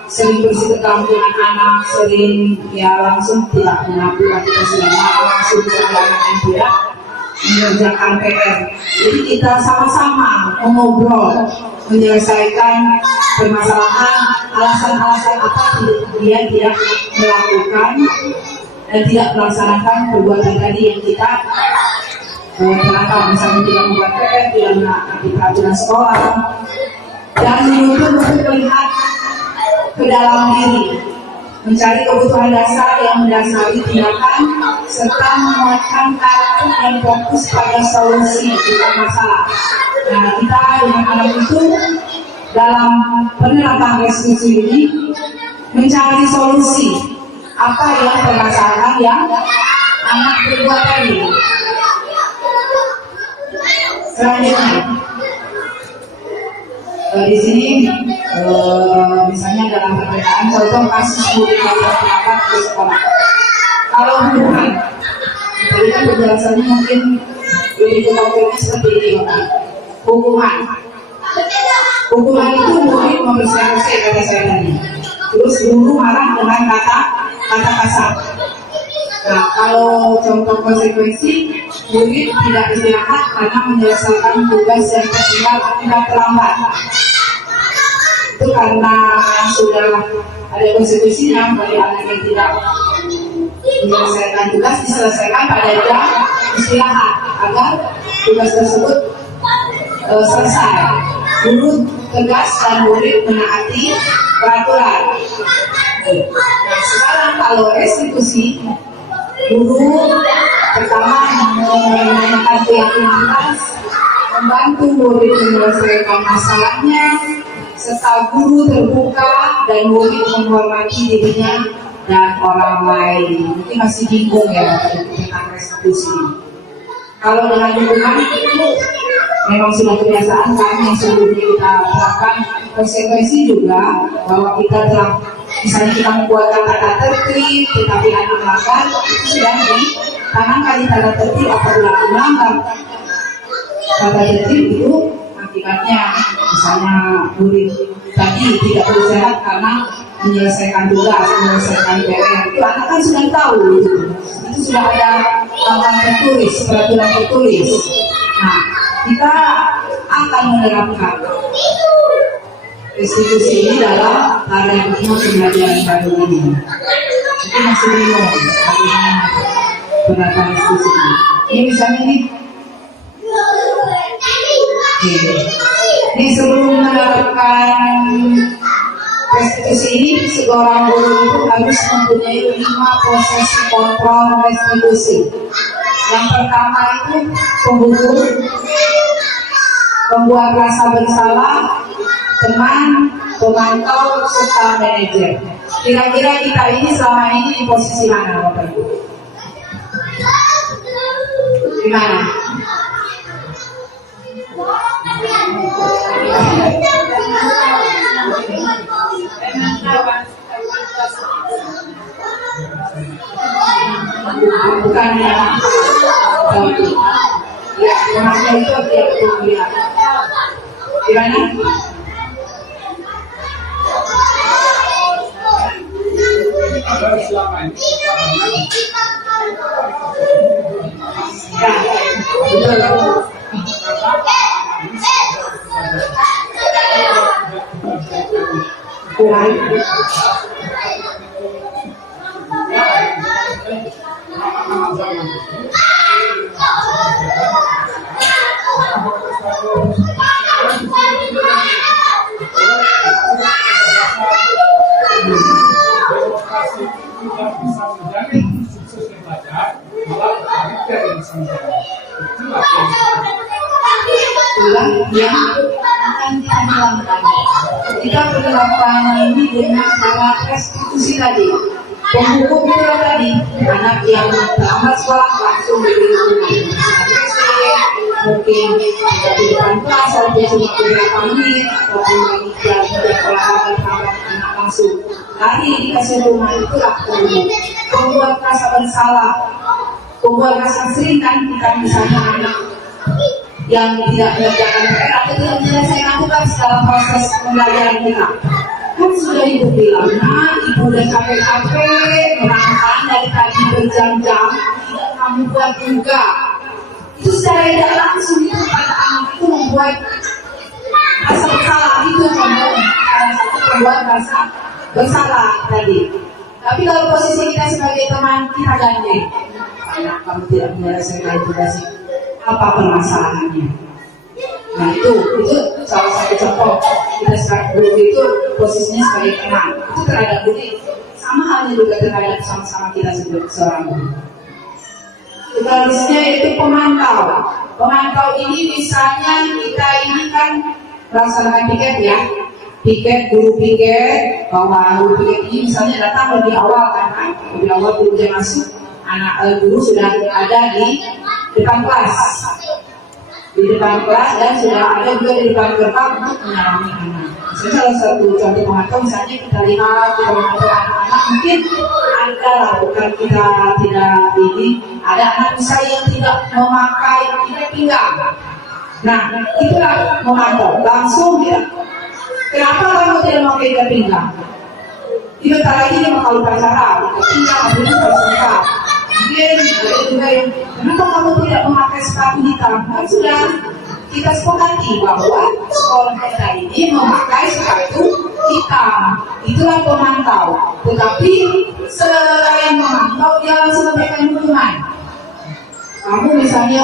sering bersikap dengan anak, sering ya langsung tidak mengaku, kita sering langsung dengan yang tidak mengerjakan PR. Jadi kita sama-sama mengobrol, menyelesaikan permasalahan, alasan-alasan apa dia tidak melakukan dan tidak melaksanakan perbuatan tadi yang kita terangkan, misalnya tidak membuat PR, tidak menaati peraturan sekolah, dan menuntut untuk melihat ke dalam diri, mencari kebutuhan dasar yang mendasari tindakan, serta menguatkan karakter dan fokus pada solusi bukan masalah. Nah, kita dengan anak itu dalam penerapan restitusi ini mencari solusi apa yang permasalahan yang anak berbuat tadi. Selanjutnya, di sini misalnya dalam perbedaan contoh kasus murid yang terdapat di sekolah. Kalau hubungan, tadi kan penjelasannya mungkin lebih konkretnya seperti ini, Bapak. Hubungan itu murid membersih-bersih kata saya tadi. Terus guru marah dengan kata kasar. Nah, kalau contoh konsekuensi, murid tidak istirahat karena menyelesaikan tugas yang tertinggal akibat terlambat. Itu karena sudah ada konsekuensinya bagi anak yang tidak menyelesaikan tugas, diselesaikan pada jam istirahat agar tugas tersebut selesai. Guru tegas dan murid menaati peraturan. Nah, sekarang kalau restitusi, guru pertama menggunakan keyakinan khas, membantu murid menyelesaikan masalahnya, serta guru terbuka dan murid menghormati dirinya dan orang lain. Mungkin masih bingung ya tentang restitusi. Kalau dengan hubungan itu memang sudah kebiasaan kan yang sebelumnya kita terapkan. Konsekuensi juga bahwa kita telah misalnya kita membuat kata tertib, tetapi anak melanggar, itu sudah ditanamkan di tata tertib apabila melanggar kata tertib itu akibatnya misalnya murid tadi tidak bersehat karena menyelesaikan tugas, menyelesaikan PR, itu anak kan sudah tahu itu sudah ada aturan tertulis, peraturan tertulis. Nah, kita akan menerapkan restitusi ini dalam paradigma pembelajaran baru ini. Itu masih bingung bagaimana penerapan restitusi ini. Ini misalnya nih, ini sebelum menerapkan restitusi ini, seorang guru itu harus mempunyai 5 prosesi kontrol restitusi. Yang pertama itu penghukum, pembuat rasa bersalah, teman, pemantau, serta manajer. Kira-kira kita ini selama ini di posisi mana, Bapak Ibu? Di mana? Bukan ya. Ya, maksudnya itu dia lihat. Di mana? itulah yang akan kita hilangkan. Kita penerapan ini dengan cara restitusi tadi. Penghukum itu tadi, anak yang terlambat sekolah langsung diberi hukuman. Mungkin di depan kelas saja cuma beberapa menit, ataupun lagi tidak olahraga terhadap anak langsung. Tadi dikasih hukuman itulah penghukum. Pembuat rasa bersalah, pembuat rasa sering kan kita misalnya anak yang tidak mengerjakan PR atau tidak menyelesaikan tugas dalam proses pembelajaran kita. Kan sudah ibu bilang, nah ibu udah capek-capek merangkang dari tadi berjam-jam, tidak kamu buat juga. Itu secara tidak langsung itu pada anak itu membuat rasa bersalah, itu contoh salah satu membuat rasa bersalah tadi. Tapi kalau posisi kita sebagai teman, kita gandeng, anak kamu tidak menyelesaikan tugas, apa permasalahannya? Nah itu salah satu contoh. Kita sekarang guru itu posisinya sebagai teman, itu terhadap guru sama halnya juga terhadap sama-sama kita sebagai seorang guru. Tugasnya itu pemantau. Pemantau ini misalnya kita ini kan melaksanakan piket ya, piket guru piket, bahwa guru piket ini misalnya datang lebih awal kan, lebih awal guru dia masuk, anak guru sudah ada di depan kelas. Di depan kelas dan sudah ada juga di depan gerbang untuk menyalami anak. Misalnya salah satu contoh pemantau misalnya kita lihat kita memantau anak-anak, mungkin ada lah, bukan kita tidak ini, ada anak misalnya yang tidak memakai ikat pinggang. Nah itulah memantau langsung ya. Kenapa kamu tidak memakai ikat pinggang? Itu bentar lagi dia bakal upacara, ikat pinggang itu harus lengkap. Mungkin ada juga yang kenapa kamu tidak memakai sepatu hitam? Kan sudah kita sepakati bahwa sekolah kita ini memakai sepatu hitam. Itulah pemantau. Tetapi selain memantau, dia langsung memberikan hukuman. Kamu misalnya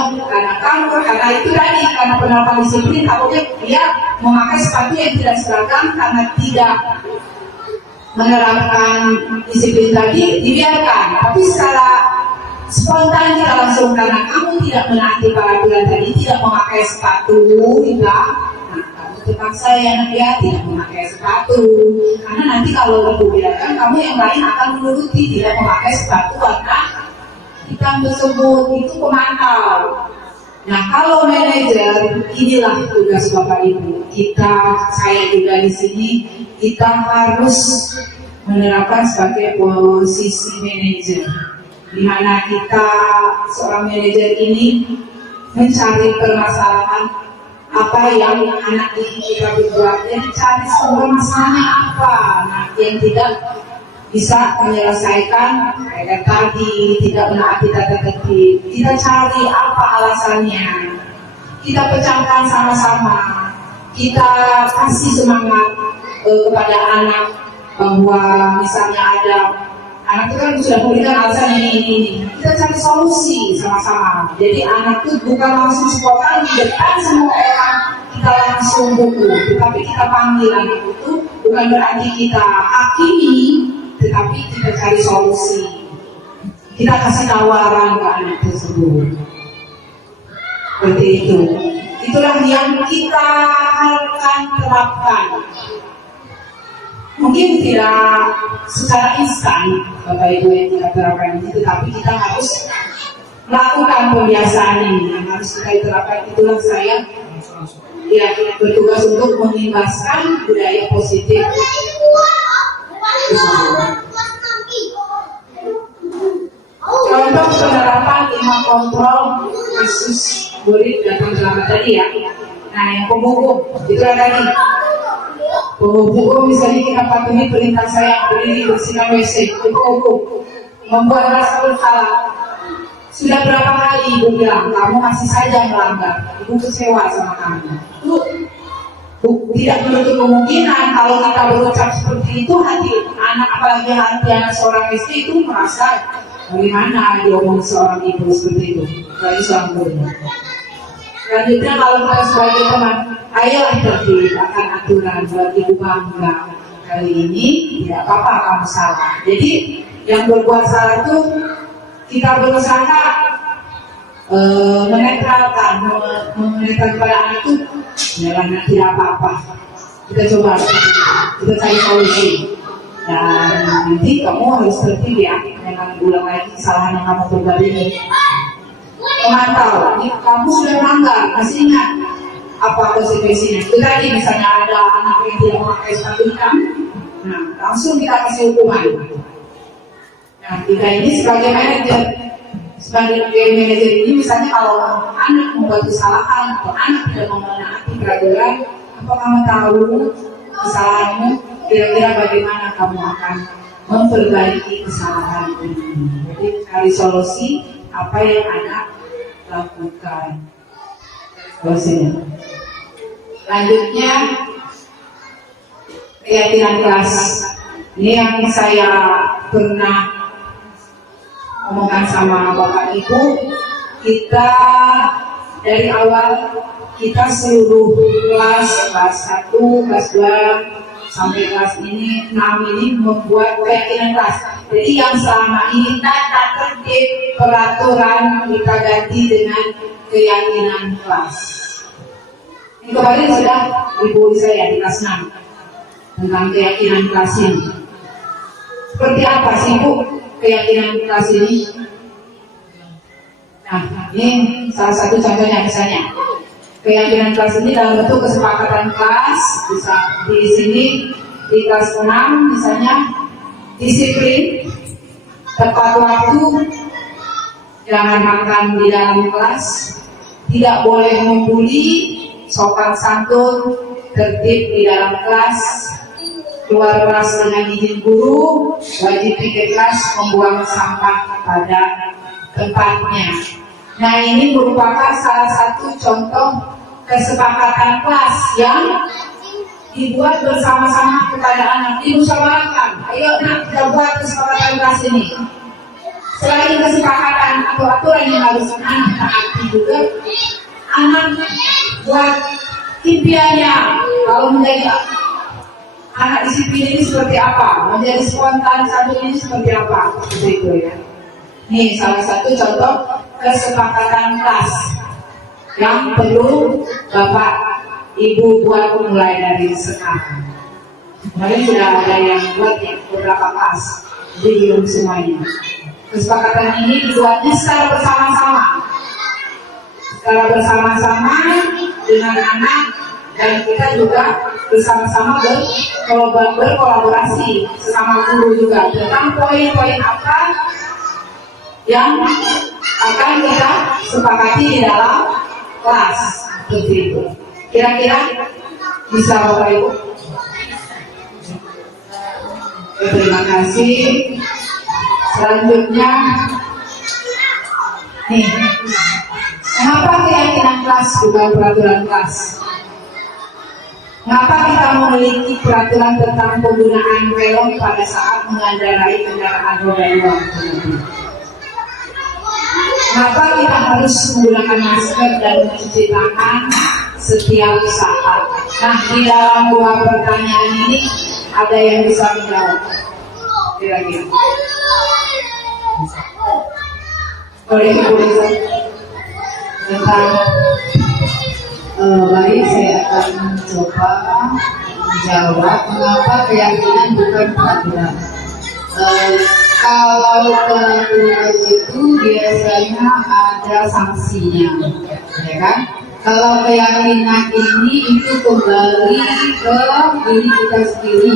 karena itu tadi, karena penerapan disiplin, takutnya dia memakai sepatu yang tidak seragam karena tidak menerapkan disiplin tadi, dibiarkan. Tapi secara spontan kita langsung, karena kamu tidak menaati peraturan tadi, tidak memakai sepatu hitam, nah kamu terpaksa ya anak ya tidak memakai sepatu, karena nanti kalau ibu biarkan, kamu yang lain akan menuruti tidak memakai sepatu warna hitam tersebut. Itu pemantau. Nah kalau manajer, inilah tugas Bapak Ibu. Saya juga di sini, kita harus menerapkan sebagai posisi manajer, di mana kita seorang manajer ini mencari permasalahan apa yang anak ini kita berbuat, dan cari sumber masalahnya apa. Nah yang tidak bisa menyelesaikan kayak tadi, tidak menaati tata tertib, kita cari apa alasannya, kita pecahkan sama-sama, kita kasih semangat kepada anak bahwa misalnya ada anak itu kan sudah memberikan alasan ini, kita cari solusi sama-sama. Jadi anak itu bukan langsung spontan di depan semua orang kita langsung buku, tetapi kita panggil anak itu, bukan berarti kita hakimi, tetapi kita cari solusi, kita kasih tawaran ke anak tersebut. Seperti itu. Itulah yang kita akan terapkan. Mungkin tidak secara instan Bapak Ibu yang kita terapkan ini, tetapi kita harus melakukan pembiasaan ini yang harus kita terapkan. Itulah saya ya bertugas untuk mengimbaskan budaya positif. Contoh penerapan 5 kontrol kasus murid datang terlambat tadi ya. Nah yang pemhukum itu tadi. Pemhukum misalnya kita patuhi perintah saya berdiri bersihkan WC, itu pemhukum. Membuat rasa bersalah. Sudah berapa kali ibu bilang kamu masih saja melanggar, ibu kecewa sama kamu. Itu tidak menutup kemungkinan kalau kita berucap seperti itu, hati anak, apalagi hati anak seorang istri itu merasa bagaimana diomong seorang ibu seperti itu dari seorang guru. Selanjutnya kalau kita sebagai teman, ayolah tertib akan aturan buat ibu bangga. Kali ini tidak apa-apa kamu salah. Jadi yang berbuat salah itu kita berusaha menetralkan pada anak itu jangan tidak apa-apa. Kita coba, kita cari solusi. Dan nanti kamu harus tertib ya, jangan ulang lagi kesalahan yang kamu perbuat ini. Memantau, kamu sudah melanggar, masih ingat apa konsekuensinya? Itu tadi misalnya ada anak yang tidak memakai sepatu hitam, nah langsung kita kasih hukuman. Nah kita ini sebagai manajer ini misalnya kalau anak membuat kesalahan atau anak tidak memenuhi peraturan, apa kamu tahu kesalahanmu? Kira-kira bagaimana kamu akan memperbaiki kesalahan ini? Jadi cari solusi apa yang anak lakukan. Solusinya. Lanjutnya keyakinan kelas. Ini yang saya pernah omongkan sama Bapak Ibu. Kita dari awal kita seluruh kelas 1, kelas 2 sampai kelas ini 6 ini membuat keyakinan kelas. Jadi yang selama ini tata tertib peraturan kita ganti dengan keyakinan kelas. Ini kemarin sudah ibu saya di kelas 6 tentang keyakinan kelas ini. Seperti apa sih Bu keyakinan kelas ini? Nah, ini salah satu contohnya misalnya. Keyakinan kelas ini dalam bentuk kesepakatan kelas, bisa di sini di kelas 6 misalnya disiplin, tepat waktu, jangan makan di dalam kelas, tidak boleh membuli, sopan santun, tertib di dalam kelas, keluar kelas dengan izin guru, wajib pikir kelas, membuang sampah pada tempatnya. Nah ini merupakan salah satu contoh kesepakatan kelas yang dibuat bersama-sama kepada anak, dimusyawarahkan. Ayo nak kita buat kesepakatan kelas ini. Selain kesepakatan atau aturan yang harus anak taati juga, anak buat impiannya. Kalau menjadi anak disiplin ini seperti apa, menjadi spontan satu ini seperti apa, seperti itu ya. Ini salah satu contoh kesepakatan kelas yang perlu Bapak Ibu buat mulai dari sekarang. Kemarin sudah ada yang buat ya, beberapa kelas, jadi belum semuanya. Kesepakatan ini dibuatnya secara bersama-sama dengan anak, dan kita juga bersama-sama berkolaborasi sesama guru juga tentang poin-poin apa yang akan kita sepakati di dalam kelas. Seperti itu. Kira-kira bisa Bapak Ibu? Terima kasih. Selanjutnya, nih, mengapa keyakinan kelas bukan peraturan kelas? Mengapa kita memiliki peraturan tentang penggunaan helm pada saat mengendarai kendaraan roda 2? Kenapa kita harus menggunakan masker dan mencuci tangan setiap saat? Nah, di dalam dua pertanyaan ini ada yang bisa menjawab? Kira-kira. Boleh tentang baik, saya akan mencoba menjawab mengapa keyakinan bukan peraturan. Kalau peraturan itu biasanya ada sanksinya, ya kan? Kalau keyakinan ini itu kembali ke diri kita sendiri.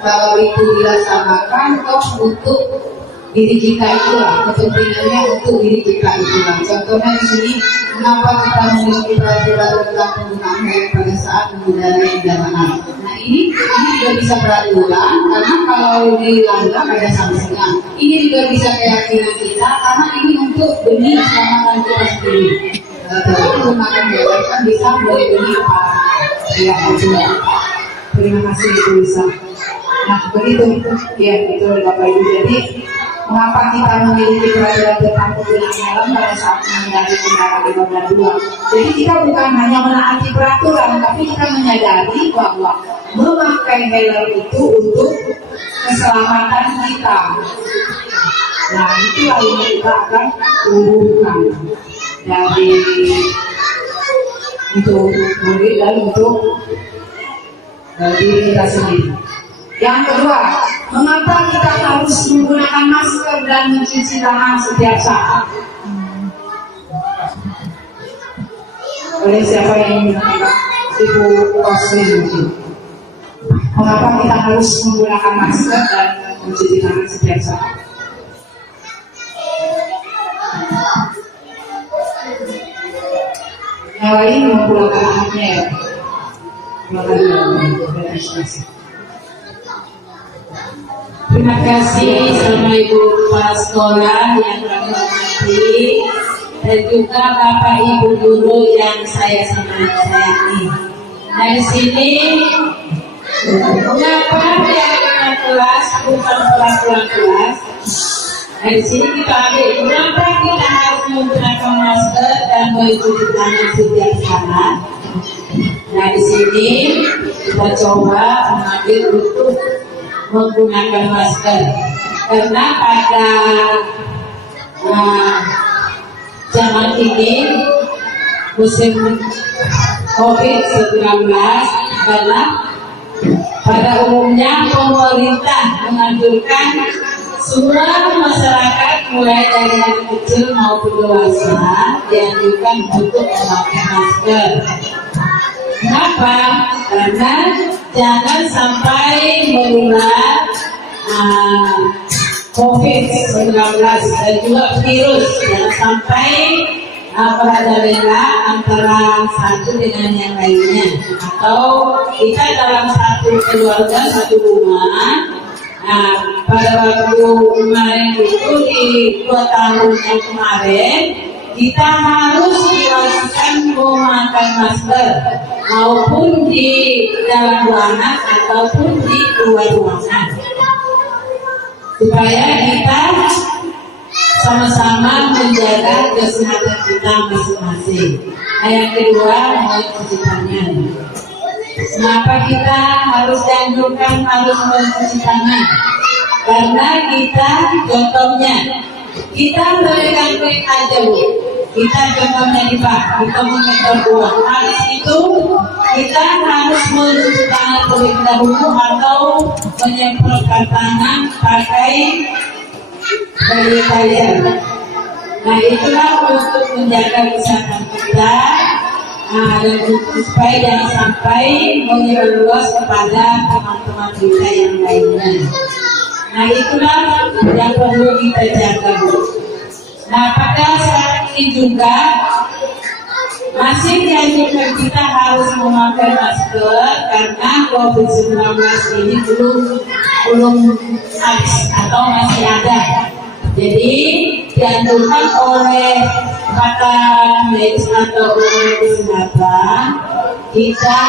Kalau itu dilaksanakan, toh untuk diri kita itulah, kepentingannya untuk diri kita itulah. Contohnya di sini, kenapa kita memiliki peraturan tentang penggunaan helm pada saat mengendarai kendaraan? Nah ini juga bisa peraturan, karena kalau dilanggar ada sanksinya. Ini juga bisa keyakinan kita, karena ini untuk demi keselamatan kita sendiri. Tapi menggunakan helm kan bisa melindungi apa? Ya, juga. Terima kasih Ibu Lisa. Nah begitu, ya itu Bapak Ibu. Jadi mengapa kita memiliki peraturan tentang penggunaan helm pada saat mengendarai kendaraan roda 2? Jadi kita bukan hanya menaati peraturan, tapi kita menyadari bahwa memakai helm itu untuk keselamatan kita. Nah itulah yang kita akan tumbuhkan. dari untuk murid dan untuk diri kita sendiri. Yang kedua, mengapa kita harus menggunakan masker dan mencuci tangan setiap saat? Oleh siapa yang Ibu Roslin mungkin. Mengapa kita harus menggunakan masker dan mencuci tangan setiap saat? Yang lain mempulangkan anaknya ya. Terima kasih sama Ibu Kepala Sekolah yang kami hormati dan juga Bapak Ibu Guru yang saya sangat sayangi. Dari sini, mengapa yang kelas bukan pulang kelas? Dari sini kita ambil mengapa kita harus menggunakan masker dan mencuci tangan setiap saat. Nah di sini kita coba mengambil untuk menggunakan masker karena pada zaman ini musim COVID-19 karena pada umumnya pemerintah menganjurkan semua masyarakat mulai dari yang kecil maupun dewasa dianjurkan untuk memakai masker. Kenapa? Karena jangan sampai menular COVID-19 dan juga virus, jangan sampai merajalela antara satu dengan yang lainnya, atau kita dalam satu keluarga, satu rumah. Pada waktu kemarin itu di 2 tahun yang kemarin kita harus diwajibkan memakai masker maupun di dalam ruangan ataupun di luar ruangan supaya kita sama-sama menjaga kesehatan kita masing-masing. Yang kedua, mencuci tangan. Kenapa kita harus dianjurkan harus mencuci tangan? Karena kita contohnya kita berikan klik aja Bu. Kita contohnya di Pak, kita menyetor uang. Habis itu kita harus mencuci tangan terlebih dahulu atau menyemprotkan tangan pakai sanitizer. Nah itulah untuk menjaga kesehatan kita dan supaya jangan sampai menyebar luas kepada teman-teman kita yang lainnya. Nah itulah yang perlu kita jaga Bu. Nah pada saat ini juga masih dianjurkan kita harus memakai masker karena COVID-19 ini belum habis atau masih ada. Jadi dianjurkan oleh pakar medis atau oleh kesehatan kita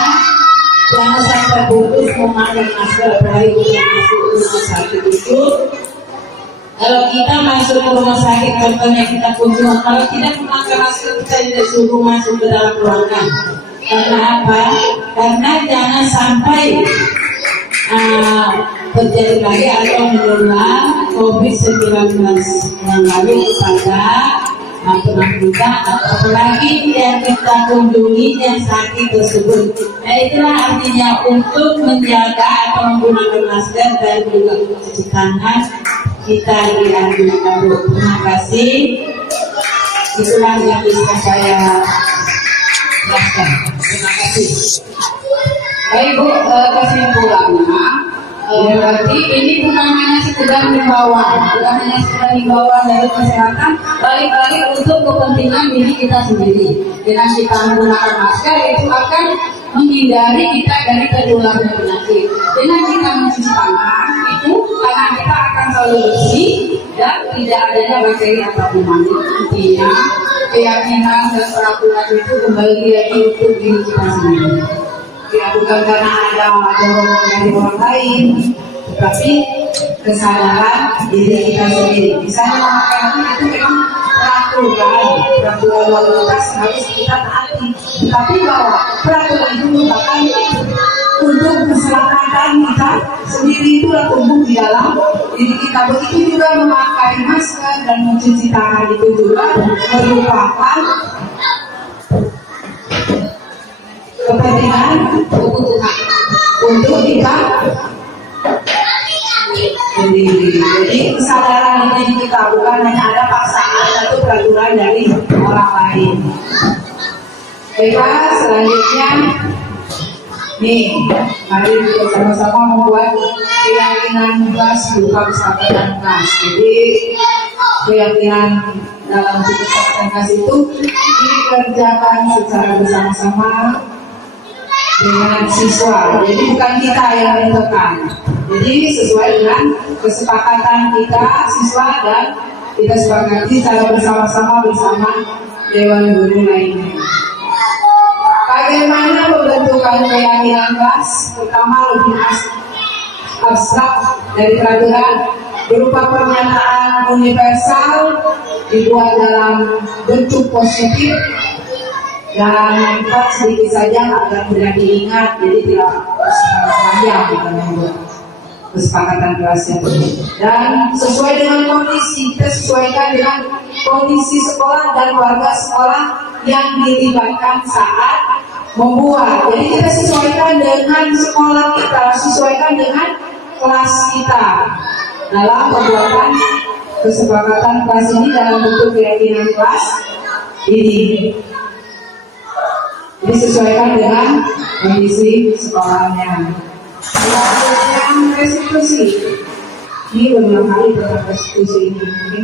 jangan sampai putus memakai masker apalagi kita masuk rumah sakit itu. Kalau kita masuk ke rumah sakit, contohnya kita kunjungan, kalau tidak memakai masker kita tidak suruh masuk ke dalam ruangan. Karena apa? Karena jangan sampai terjadi lagi atau menular COVID-19 yang lalu kepada teman kita atau apalagi yang kita kunjungi yang sakit tersebut. Nah itulah artinya untuk menjaga atau menggunakan masker dan juga mencuci tangan kita dianjurkan. Terima kasih. Itulah yang bisa saya jelaskan. Terima kasih. Baik Bu, kesimpulannya berarti ini bukan hanya sekedar himbauan, bukan hanya sekedar himbauan dari kesehatan, balik-balik untuk kepentingan diri kita sendiri. Dengan kita menggunakan masker itu akan menghindari kita dari tertularnya penyakit. Dengan kita mencuci tangan itu tangan kita akan selalu bersih dan tidak adanya bakteri atau kuman. Intinya keyakinan dan peraturan itu kembali lagi untuk diri kita sendiri. Ya bukan karena ada dorongan dari orang lain, tapi kesadaran diri kita sendiri. Misalnya memakai itu memang peraturan lalu lintas harus kita taati. Tapi bahwa peraturan itu merupakan untuk keselamatan kita sendiri, itulah tubuh di dalam diri kita. Begitu juga memakai masker dan mencuci tangan itu juga merupakan kepentingan kebutuhan untuk kita sendiri. Jadi kesadaran diri kita bukan hanya ada paksaan atau peraturan dari orang lain. Baiklah, selanjutnya nih, mari kita sama-sama membuat keyakinan kelas berupa kesepakatan kelas. Jadi keyakinan dalam kesepakatan kelas itu dikerjakan secara bersama-sama dengan siswa. Jadi bukan kita yang menentukan. Jadi sesuai dengan kesepakatan kita siswa dan kita sepakati secara bersama-sama bersama dewan guru lainnya. Bagaimana pembentukan keyakinan kelas? Pertama, lebih abstrak dari peraturan berupa pernyataan universal dibuat dalam bentuk positif dan empat sedikit saja agar mudah diingat, jadi tidak panjang kita membuat kesepakatan kelasnya. Dan sesuai dengan kondisi, kita sesuaikan dengan kondisi sekolah dan warga sekolah yang dilibatkan saat membuat. Jadi kita sesuaikan dengan sekolah kita, sesuaikan dengan kelas kita dalam pembuatan kesepakatan kelas ini dalam bentuk keyakinan kelas ini. Disesuaikan dengan kondisi sekolahnya. Yang restitusi, ini beberapa kali tentang restitusi ini mungkin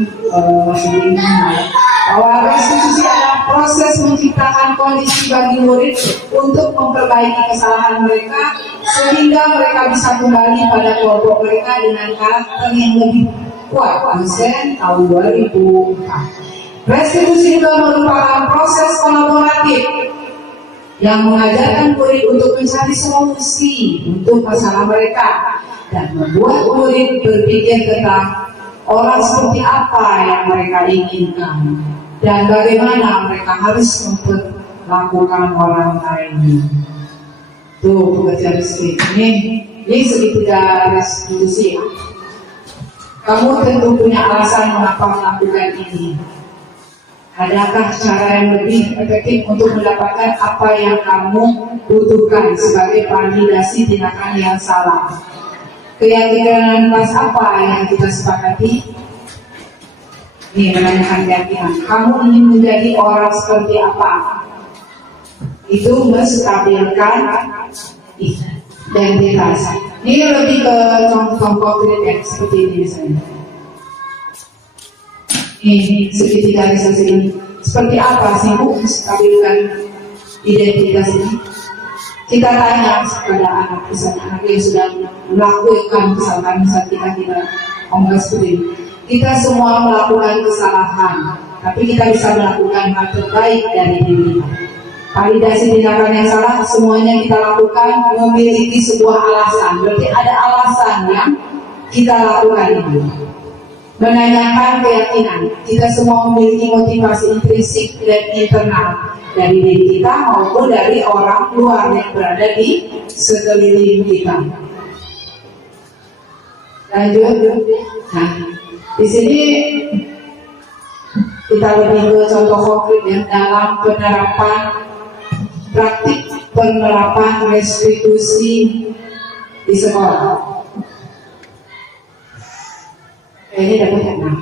masih ingat bahwa restitusi adalah proses menciptakan kondisi bagi murid untuk memperbaiki kesalahan mereka sehingga mereka bisa kembali pada kelompok mereka dengan karakter yang lebih kuat. Konsen tahun 2004. Restitusi juga merupakan proses kolaboratif yang mengajarkan murid untuk mencari solusi untuk masalah mereka dan membuat murid berpikir tentang orang seperti apa yang mereka inginkan dan bagaimana mereka harus memperlakukan orang lain. Tuh pengajar ini segitiga restitusi. Kamu tentu punya alasan mengapa melakukan ini. Adakah cara yang lebih efektif untuk mendapatkan apa yang kamu butuhkan sebagai validasi tindakan yang salah? Keyakinan kelas apa yang kita sepakati? Ini menanyakan keyakinan. Kamu ingin menjadi orang seperti apa? Itu menstabilkan identitas. Ini lebih ke contoh konkret ya, seperti ini misalnya. Ini segitiga realisasi ini seperti apa sih Bu menstabilkan identitas ini? Kita tanya kepada anak, misalnya anak yang sudah melakukan kesalahan, misalnya kita tidak ngomong seperti ini. Kita semua melakukan kesalahan, tapi kita bisa melakukan hal terbaik dari diri kita. Validasi tindakan yang salah semuanya kita lakukan memiliki sebuah alasan. Berarti ada alasan yang kita lakukan itu. Menanyakan keyakinan, kita semua memiliki motivasi intrinsik dan internal dari diri kita maupun dari orang luar yang berada di sekeliling kita. Lanjut. Nah, di sini kita lebih ke contoh konkret ya dalam penerapan praktik penerapan restitusi di sekolah. Kayaknya dapat ya, nah.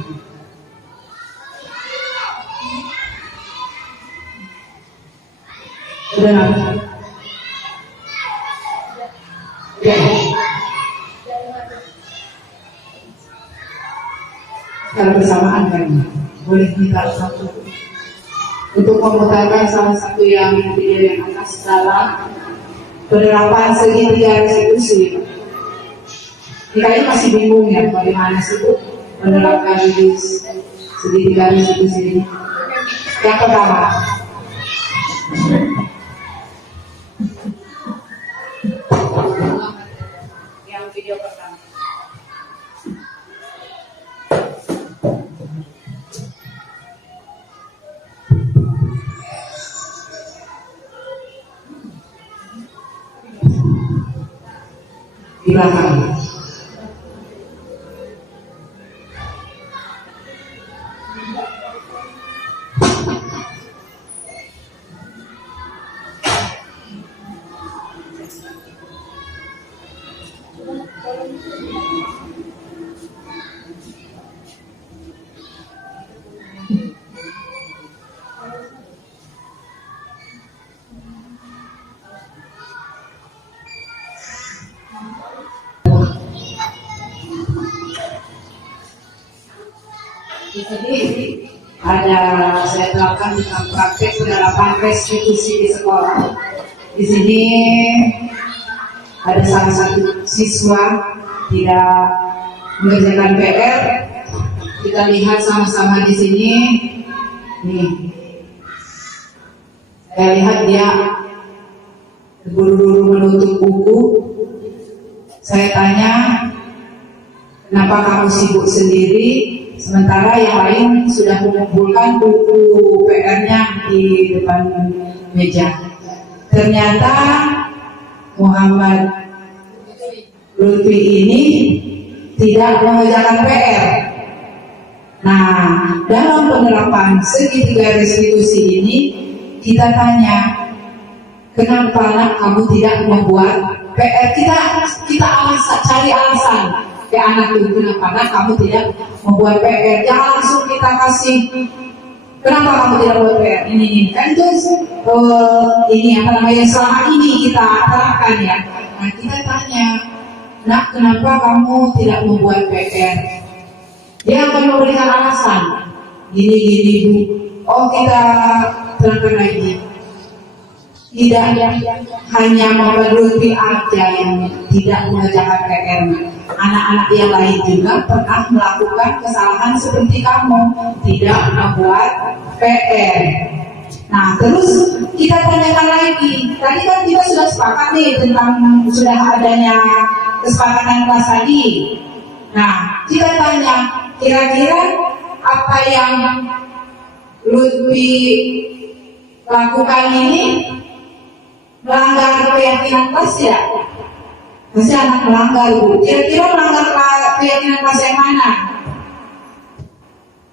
Udah nggak? Ya. Kalau bersamaan kan, boleh minta satu untuk memutarkan salah satu yang video yang atas dalam penerapan segitiga restitusi. Kayaknya masih bingung ya bagaimana sih Bu menerapkan segitiga restitusi ini. Yang pertama, yang video pertama. di belakang. Di sini ada saya terapkan tentang praktek penerapan restitusi di sekolah. Di sini ada salah satu siswa tidak mengerjakan PR. Kita lihat sama-sama di sini. Nih, saya lihat dia buru-buru menutup buku. Saya tanya, kenapa kamu sibuk sendiri? Sementara yang lain sudah mengumpulkan buku PR-nya di depan meja. Ternyata Muhammad Lutfi ini tidak mengerjakan PR. Nah, dalam penerapan segitiga restitusi ini, kita tanya, kenapa nak kamu tidak membuat PR? Kita cari alasan ke anak itu, kenapa kamu tidak membuat PR. Jangan langsung kita kasih, kenapa kamu tidak membuat PR ini kan terus ini apa namanya, selama ini kita terapkan ya. Nah, kita tanya, nak, kenapa kamu tidak membuat PR? Dia akan memberikan alasan gini Bu. Oh, kita terangkan lagi, tidak hanya Muhammad Lutfi aja yang tidak mengerjakan PR. Anak-anak yang lain juga pernah melakukan kesalahan seperti kamu, tidak membuat PR. Nah, terus kita tanyakan lagi. Tadi kan kita sudah sepakat nih tentang sudah adanya kesepakatan kelas tadi. Nah, kita tanya, kira-kira apa yang Lutfi lakukan ini melanggar keyakinan kelas ya? Masih anak melanggar Bu. Kira-kira melanggar keyakinan kelas yang mana?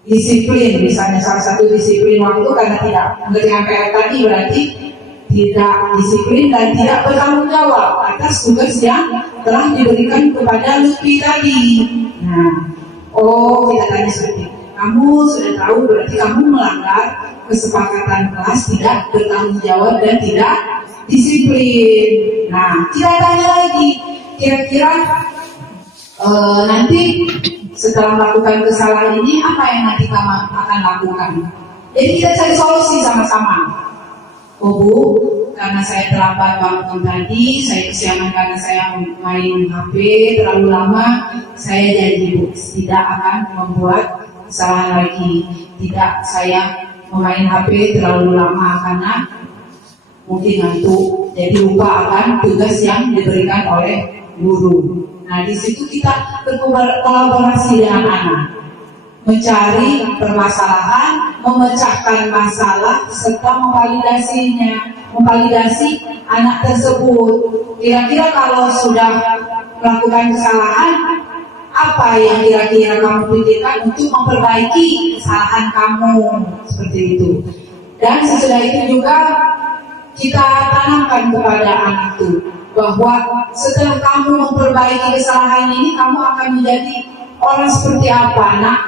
Disiplin, misalnya salah satu disiplin waktu karena tidak mengerjakan PR tadi, berarti tidak disiplin dan tidak bertanggung jawab atas tugas yang telah diberikan kepada Lutfi tadi. Nah, oh, kita tanya seperti itu. Kamu sudah tahu, berarti kamu melanggar kesepakatan kelas, tidak bertanggung jawab dan tidak disiplin. Nah, kita tanya lagi, kira-kira nanti setelah melakukan kesalahan ini, apa yang nanti kamu akan lakukan? Jadi kita cari solusi sama-sama. Oh Bu, karena saya terlambat bangun tadi, saya kesiangan karena saya main HP terlalu lama, saya janji Bu, tidak akan membuat kesalahan lagi. Tidak, saya memain HP terlalu lama karena mungkin ngantuk, jadi lupa akan tugas yang diberikan oleh guru. Nah, di situ kita berkolaborasi dengan anak, mencari permasalahan, memecahkan masalah, serta memvalidasi anak tersebut. Kira-kira kalau sudah melakukan kesalahan, apa yang kira-kira kamu pikirkan untuk memperbaiki kesalahan kamu, seperti itu. Dan sesudah itu juga kita tanamkan kepada anak itu bahwa setelah kamu memperbaiki kesalahan ini, kamu akan menjadi orang seperti apa, nak?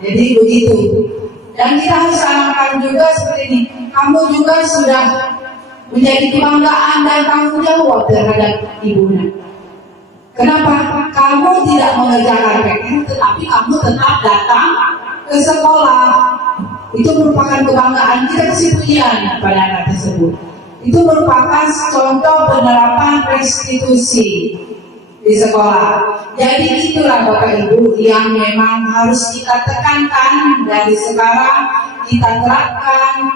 Jadi begitu. Dan kita harus tanamkan juga seperti ini, kamu juga sudah menjadi kebanggaan dan tanggung jawab terhadap ibunya. Kenapa? Kamu tidak mengerjakan PR, tetapi kamu tetap datang ke sekolah. Itu merupakan kebanggaan, kita kasih pujian pada anak tersebut. Itu merupakan contoh penerapan restitusi di sekolah. Jadi itulah Bapak Ibu yang memang harus kita tekankan dari sekarang, kita terapkan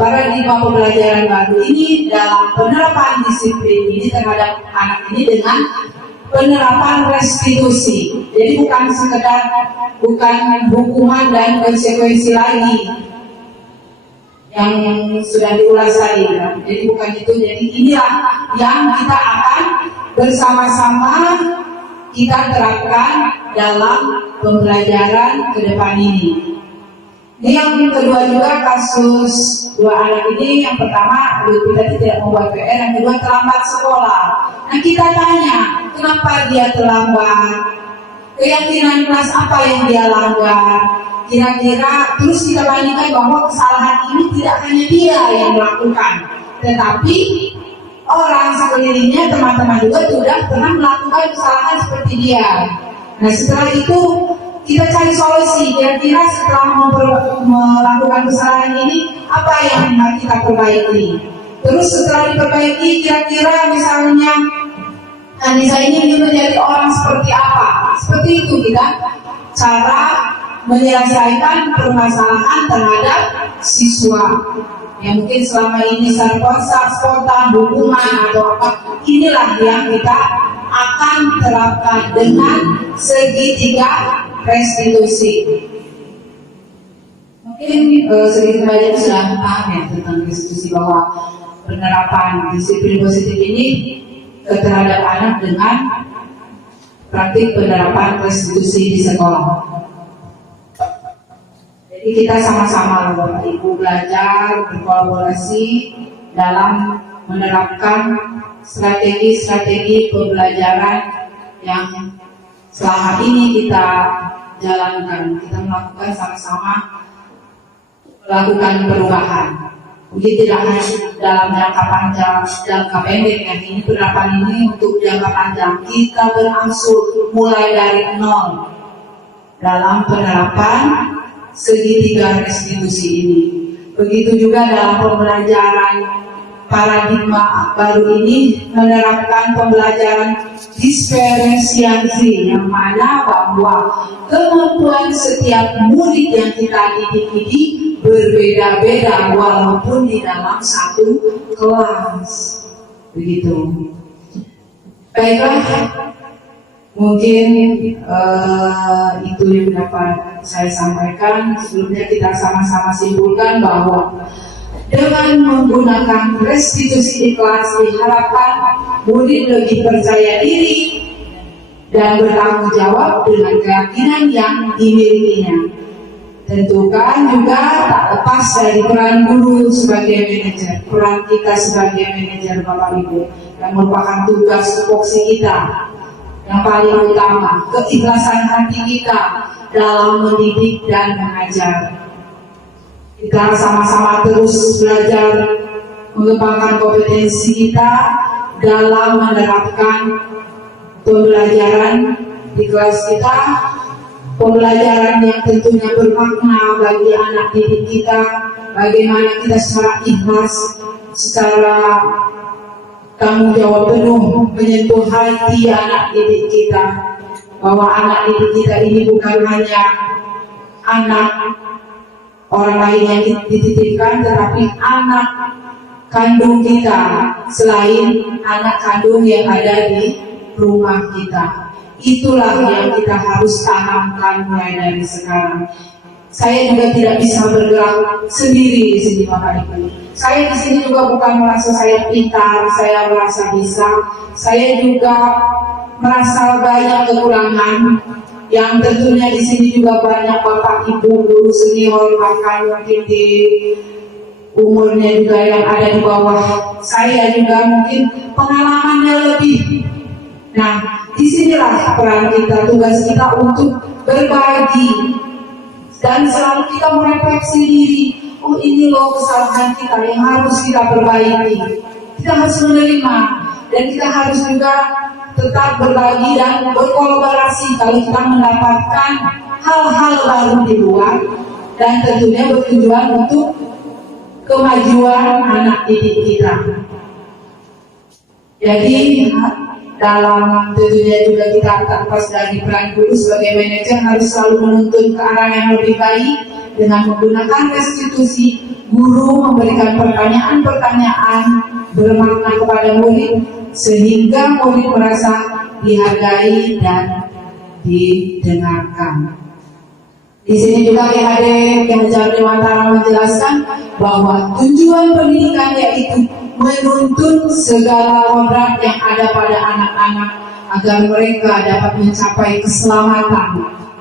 paradigma pembelajaran baru ini dalam penerapan disiplin ini terhadap anak ini dengan penerapan restitusi. Jadi bukan hukuman dan konsekuensi lagi yang sudah diulas tadi. Jadi bukan itu. Jadi inilah yang kita akan bersama-sama kita terapkan dalam pembelajaran ke depan ini. Ini yang kedua juga kasus dua anak ini, yang pertama kita tidak membuat PR, yang kedua terlambat sekolah. Nah kita tanya, kenapa dia terlambat? Keyakinan kelas apa yang dia langgar? Kira-kira terus kita bandingkan bahwa kesalahan ini tidak hanya dia yang melakukan, tetapi orang sekelilingnya, teman-teman juga sudah pernah melakukan kesalahan seperti dia. Nah setelah itu kita cari solusi, kira-kira setelah melakukan kesalahan ini apa yang harus kita perbaiki. Terus setelah diperbaiki, kira-kira misalnya Anissa ini menjadi orang seperti apa? Seperti itu kita cara menyelesaikan permasalahan terhadap siswa yang mungkin selama ini spontan, hukuman atau apa. Inilah yang kita akan terapkan dengan segitiga restitusi. Mungkin sedikit banyak sudah paham ya tentang restitusi, bahwa penerapan disiplin positif ini terhadap anak dengan praktik penerapan restitusi di sekolah. Jadi kita sama-sama Bapak Ibu belajar, berkolaborasi dalam menerapkan strategi-strategi pembelajaran yang selama ini kita jalankan. Kita melakukan sama-sama melakukan perubahan. Mungkin tidak hanya dalam jangka panjang, jangka pendek ya. Ini penerapan ini untuk jangka panjang. Kita berangsur mulai dari nol dalam penerapan segitiga restitusi ini. Begitu juga dalam pembelajaran paradigma baru ini, menerapkan pembelajaran diferensiasi, yang mana bahwa kemampuan setiap murid yang kita didik ini berbeda-beda walaupun di dalam satu kelas. Begitu. Baiklah, mungkin itu yang dapat saya sampaikan. Sebelumnya kita sama-sama simpulkan bahwa dengan menggunakan restitusi ikhlas diharapkan murid lebih percaya diri dan bertanggung jawab dengan keyakinan yang dimilikinya. Tentukan juga tak lepas dari peran guru sebagai manajer, peran kita sebagai manajer Bapak Ibu, yang merupakan tugas tupoksi kita yang paling utama, keikhlasan hati kita dalam mendidik dan mengajar. Kita sama-sama terus belajar mengembangkan kompetensi kita dalam menerapkan pembelajaran di kelas kita, pembelajaran yang tentunya bermakna bagi anak didik kita, bagaimana kita secara ikhlas, secara tanggung jawab penuh menyentuh hati anak didik kita, bahwa anak didik kita ini bukan hanya anak orang lain yang dititipkan, tetapi anak kandung kita selain anak kandung yang ada di rumah kita. Itulah yang kita harus tanamkan mulai dari sekarang. Saya juga tidak bisa bergerak sendiri di sini Bapak Ibu. Saya di sini juga bukan merasa saya pintar, saya merasa bisa. Saya juga merasa banyak kekurangan. Yang tentunya di sini juga banyak Bapak Ibu guru senior, bahkan mungkin di umurnya juga yang ada di bawah saya juga mungkin pengalamannya lebih. Nah, disinilah peran kita, tugas kita untuk berbagi dan selalu kita merefleksi diri. Oh, ini loh kesalahan kita yang harus kita perbaiki. Kita harus menerima dan kita harus juga tetap berbagi dan berkolaborasi kalau kita mendapatkan hal-hal baru di luar, dan tentunya bertujuan untuk kemajuan anak didik kita. Jadi dalam tentunya juga kita tak lepas dari peran guru sebagai manajer harus selalu menuntun ke arah yang lebih baik dengan menggunakan restitusi. Guru memberikan pertanyaan-pertanyaan bermakna kepada murid sehingga murid merasa dihargai dan didengarkan. Di sini juga PhD Ki Hajar Dewantara menjelaskan bahwa tujuan pendidikan yaitu menuntun segala kodrat yang ada pada anak-anak agar mereka dapat mencapai keselamatan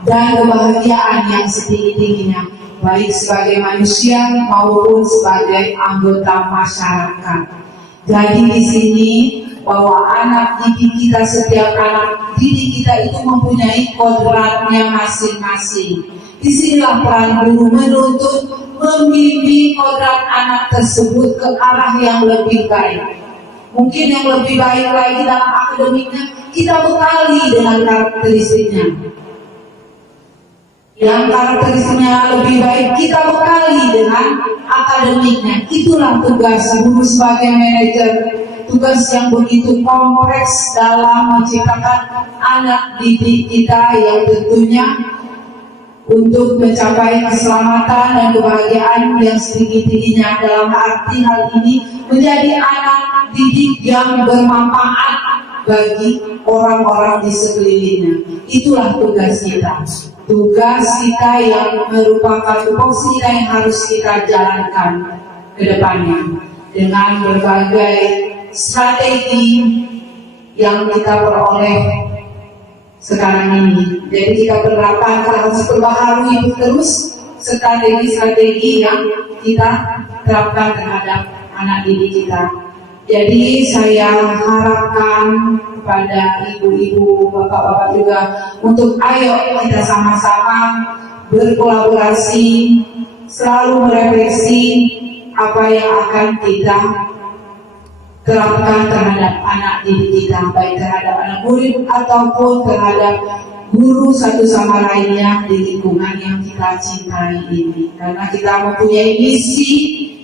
dan kebahagiaan yang setinggi-tingginya, baik sebagai manusia maupun sebagai anggota masyarakat. Jadi di sini bahwa anak didik kita, setiap anak didik kita itu mempunyai kodratnya masing-masing. Disinilah peran guru menuntut, membimbing kodrat anak tersebut ke arah yang lebih baik. Mungkin yang lebih baik lagi dalam akademiknya, kita bekali dengan karakteristiknya. Yang karakteristiknya lebih baik, kita bekali dengan akademiknya. Itulah tugas guru sebagai manajer, tugas yang begitu kompleks dalam menciptakan anak didik kita yang tentunya untuk mencapai keselamatan dan kebahagiaan yang setinggi-tingginya. Dalam arti hal ini menjadi anak didik yang bermanfaat bagi orang-orang di sekelilingnya. Itulah tugas kita. Tugas kita yang merupakan tupoksi kita yang harus kita jalankan ke depannya dengan berbagai strategi yang kita peroleh sekarang ini. Jadi kita berharapan kita harus perbaharui terus strategi-strategi yang kita terapkan terhadap anak didik kita. Jadi saya harapkan kepada ibu-ibu, bapak-bapak juga untuk ayo kita sama-sama berkolaborasi, selalu merefleksi apa yang akan kita terapkan terhadap anak didik kita, baik terhadap anak murid ataupun terhadap guru satu sama lainnya di lingkungan yang kita cintai ini. Karena kita mempunyai misi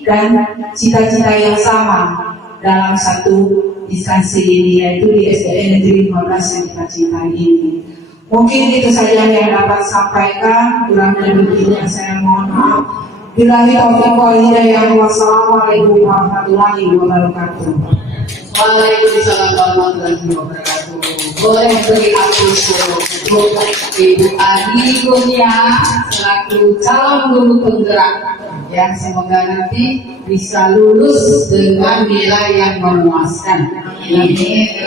dan cita-cita yang sama dalam satu instansi ini, yaitu di SDN Negeri 15 yang kita cintai ini. Mungkin itu saja yang dapat sampaikan, kurang dan lebihnya saya mohon maaf. Billahi taufiq wal hidayah. Wassalamualaikum warahmatullahi wabarakatuh. Waalaikumsalam warahmatullahi wabarakatuh. Boleh beri aplaus untuk Ibu Adi Kurnia selaku calon guru penggerak. Ya, semoga nanti bisa lulus dengan nilai yang memuaskan. Ini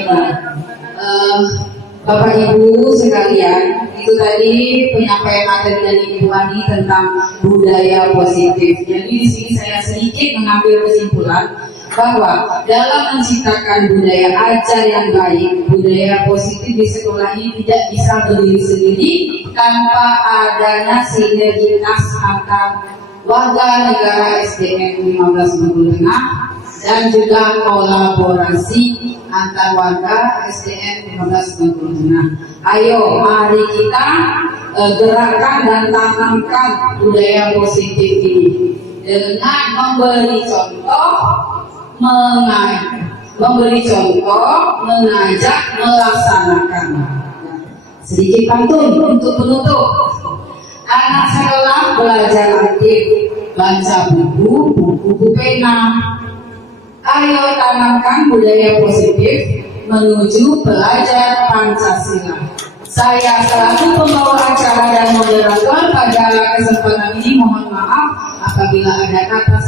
Bapak Ibu sekalian, itu tadi penyampaian materi dari Ibu Ani tentang budaya positif. Jadi di sini saya sedikit mengambil kesimpulan bahwa dalam menciptakan budaya ajar yang baik, budaya positif di sekolah ini tidak bisa berdiri sendiri tanpa adanya sinergitas antar warga negara SDN 15 Bengkulu Tengah dan juga kolaborasi antar warga SDN 15 Bengkulu Tengah. Ayo, mari kita gerakkan dan tanamkan budaya positif ini dengan memberi contoh, mengajak, melaksanakan. Sedikit pantun untuk penutup. Anak sekolah belajar aktif, baca buku pena. Ayo tanamkan budaya positif menuju belajar Pancasila. Saya selaku pembawa acara dan moderator pada kesempatan ini mohon maaf apabila ada kata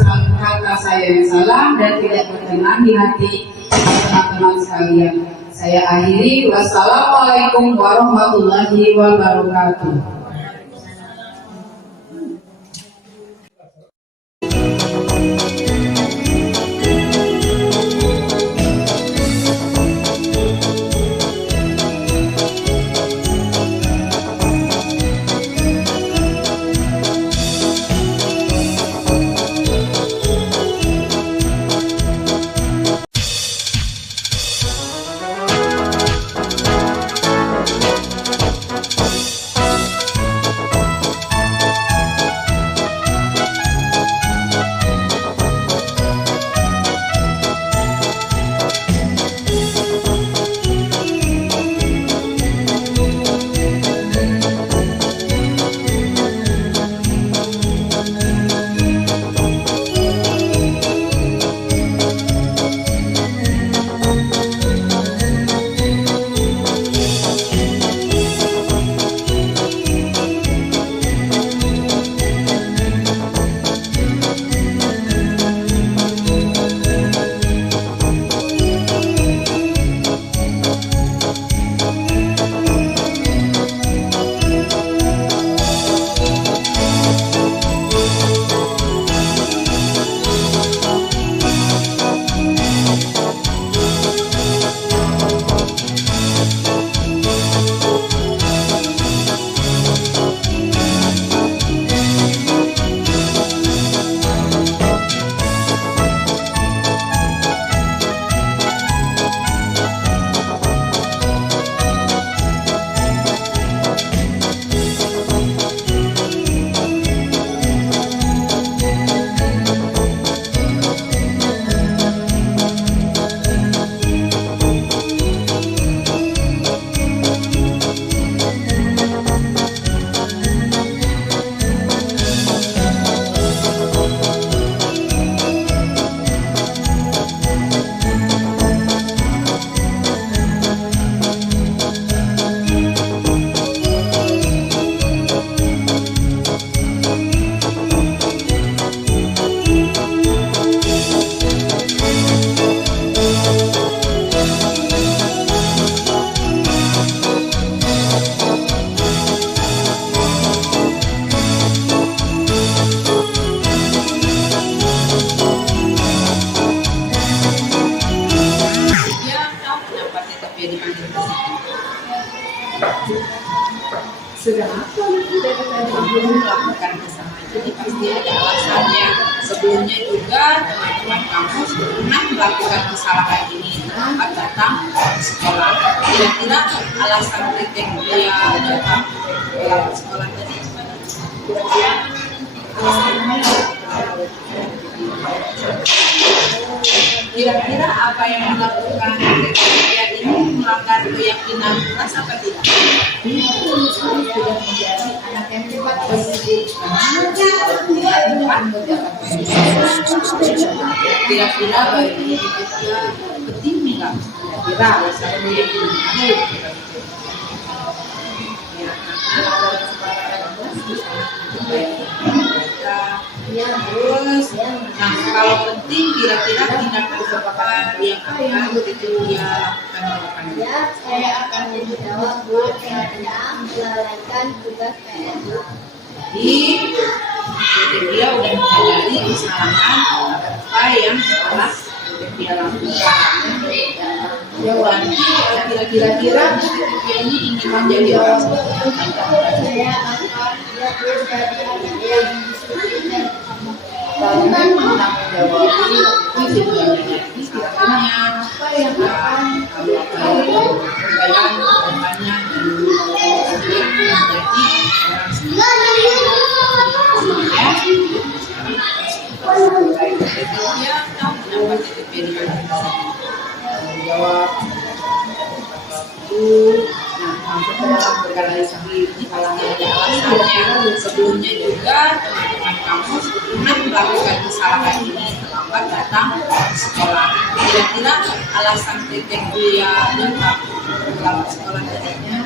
saya yang salah dan tidak berkenan di hati teman-teman sekalian. Saya akhiri. Wassalamualaikum warahmatullahi wabarakatuh. belum melakukan kesalahan. Jadi pasti ada alasannya. Sebelumnya juga teman-teman kamu pernah melakukan kesalahan ini, terlambat datang ke sekolah. Kira-kira alasan kriteria datang ke sekolah tadi kira-kira apa yang dilakukan kriteria ini melanggar keyakinan kelas apa tidak? Sudah menjadi anak yang cepat positif. Kira-kira bagi kita penting nggak? Kira-kira alasan ini. Terus, nah kalau penting kira-kira tindakan apa yang akan dia lakukan ke depannya? Ya, saya akan menjadi jawab buat yang melalaikan tugas PR. Jadi dia udah menyadari kesalahan apa yang telah dia lakukan. Jawab kira-kira dia ini ingin menjadi orang seperti apa? Saya akan menjadi anak yang disiplin dan Kalau memang tanggung jawab itu kira-kira apa yang akan kamu lakukan perbaikan kedepannya dan menjadi orang ya kamu mendapat kriteria tanggung jawab nah masuk ke dalam organisasi kalau ada alasannya. Sebelumnya juga teman-teman kamu pernah melakukan kesalahan ini, terlambat datang ke sekolah. Kira-kira alasan kriteria datang ke sekolah tadinya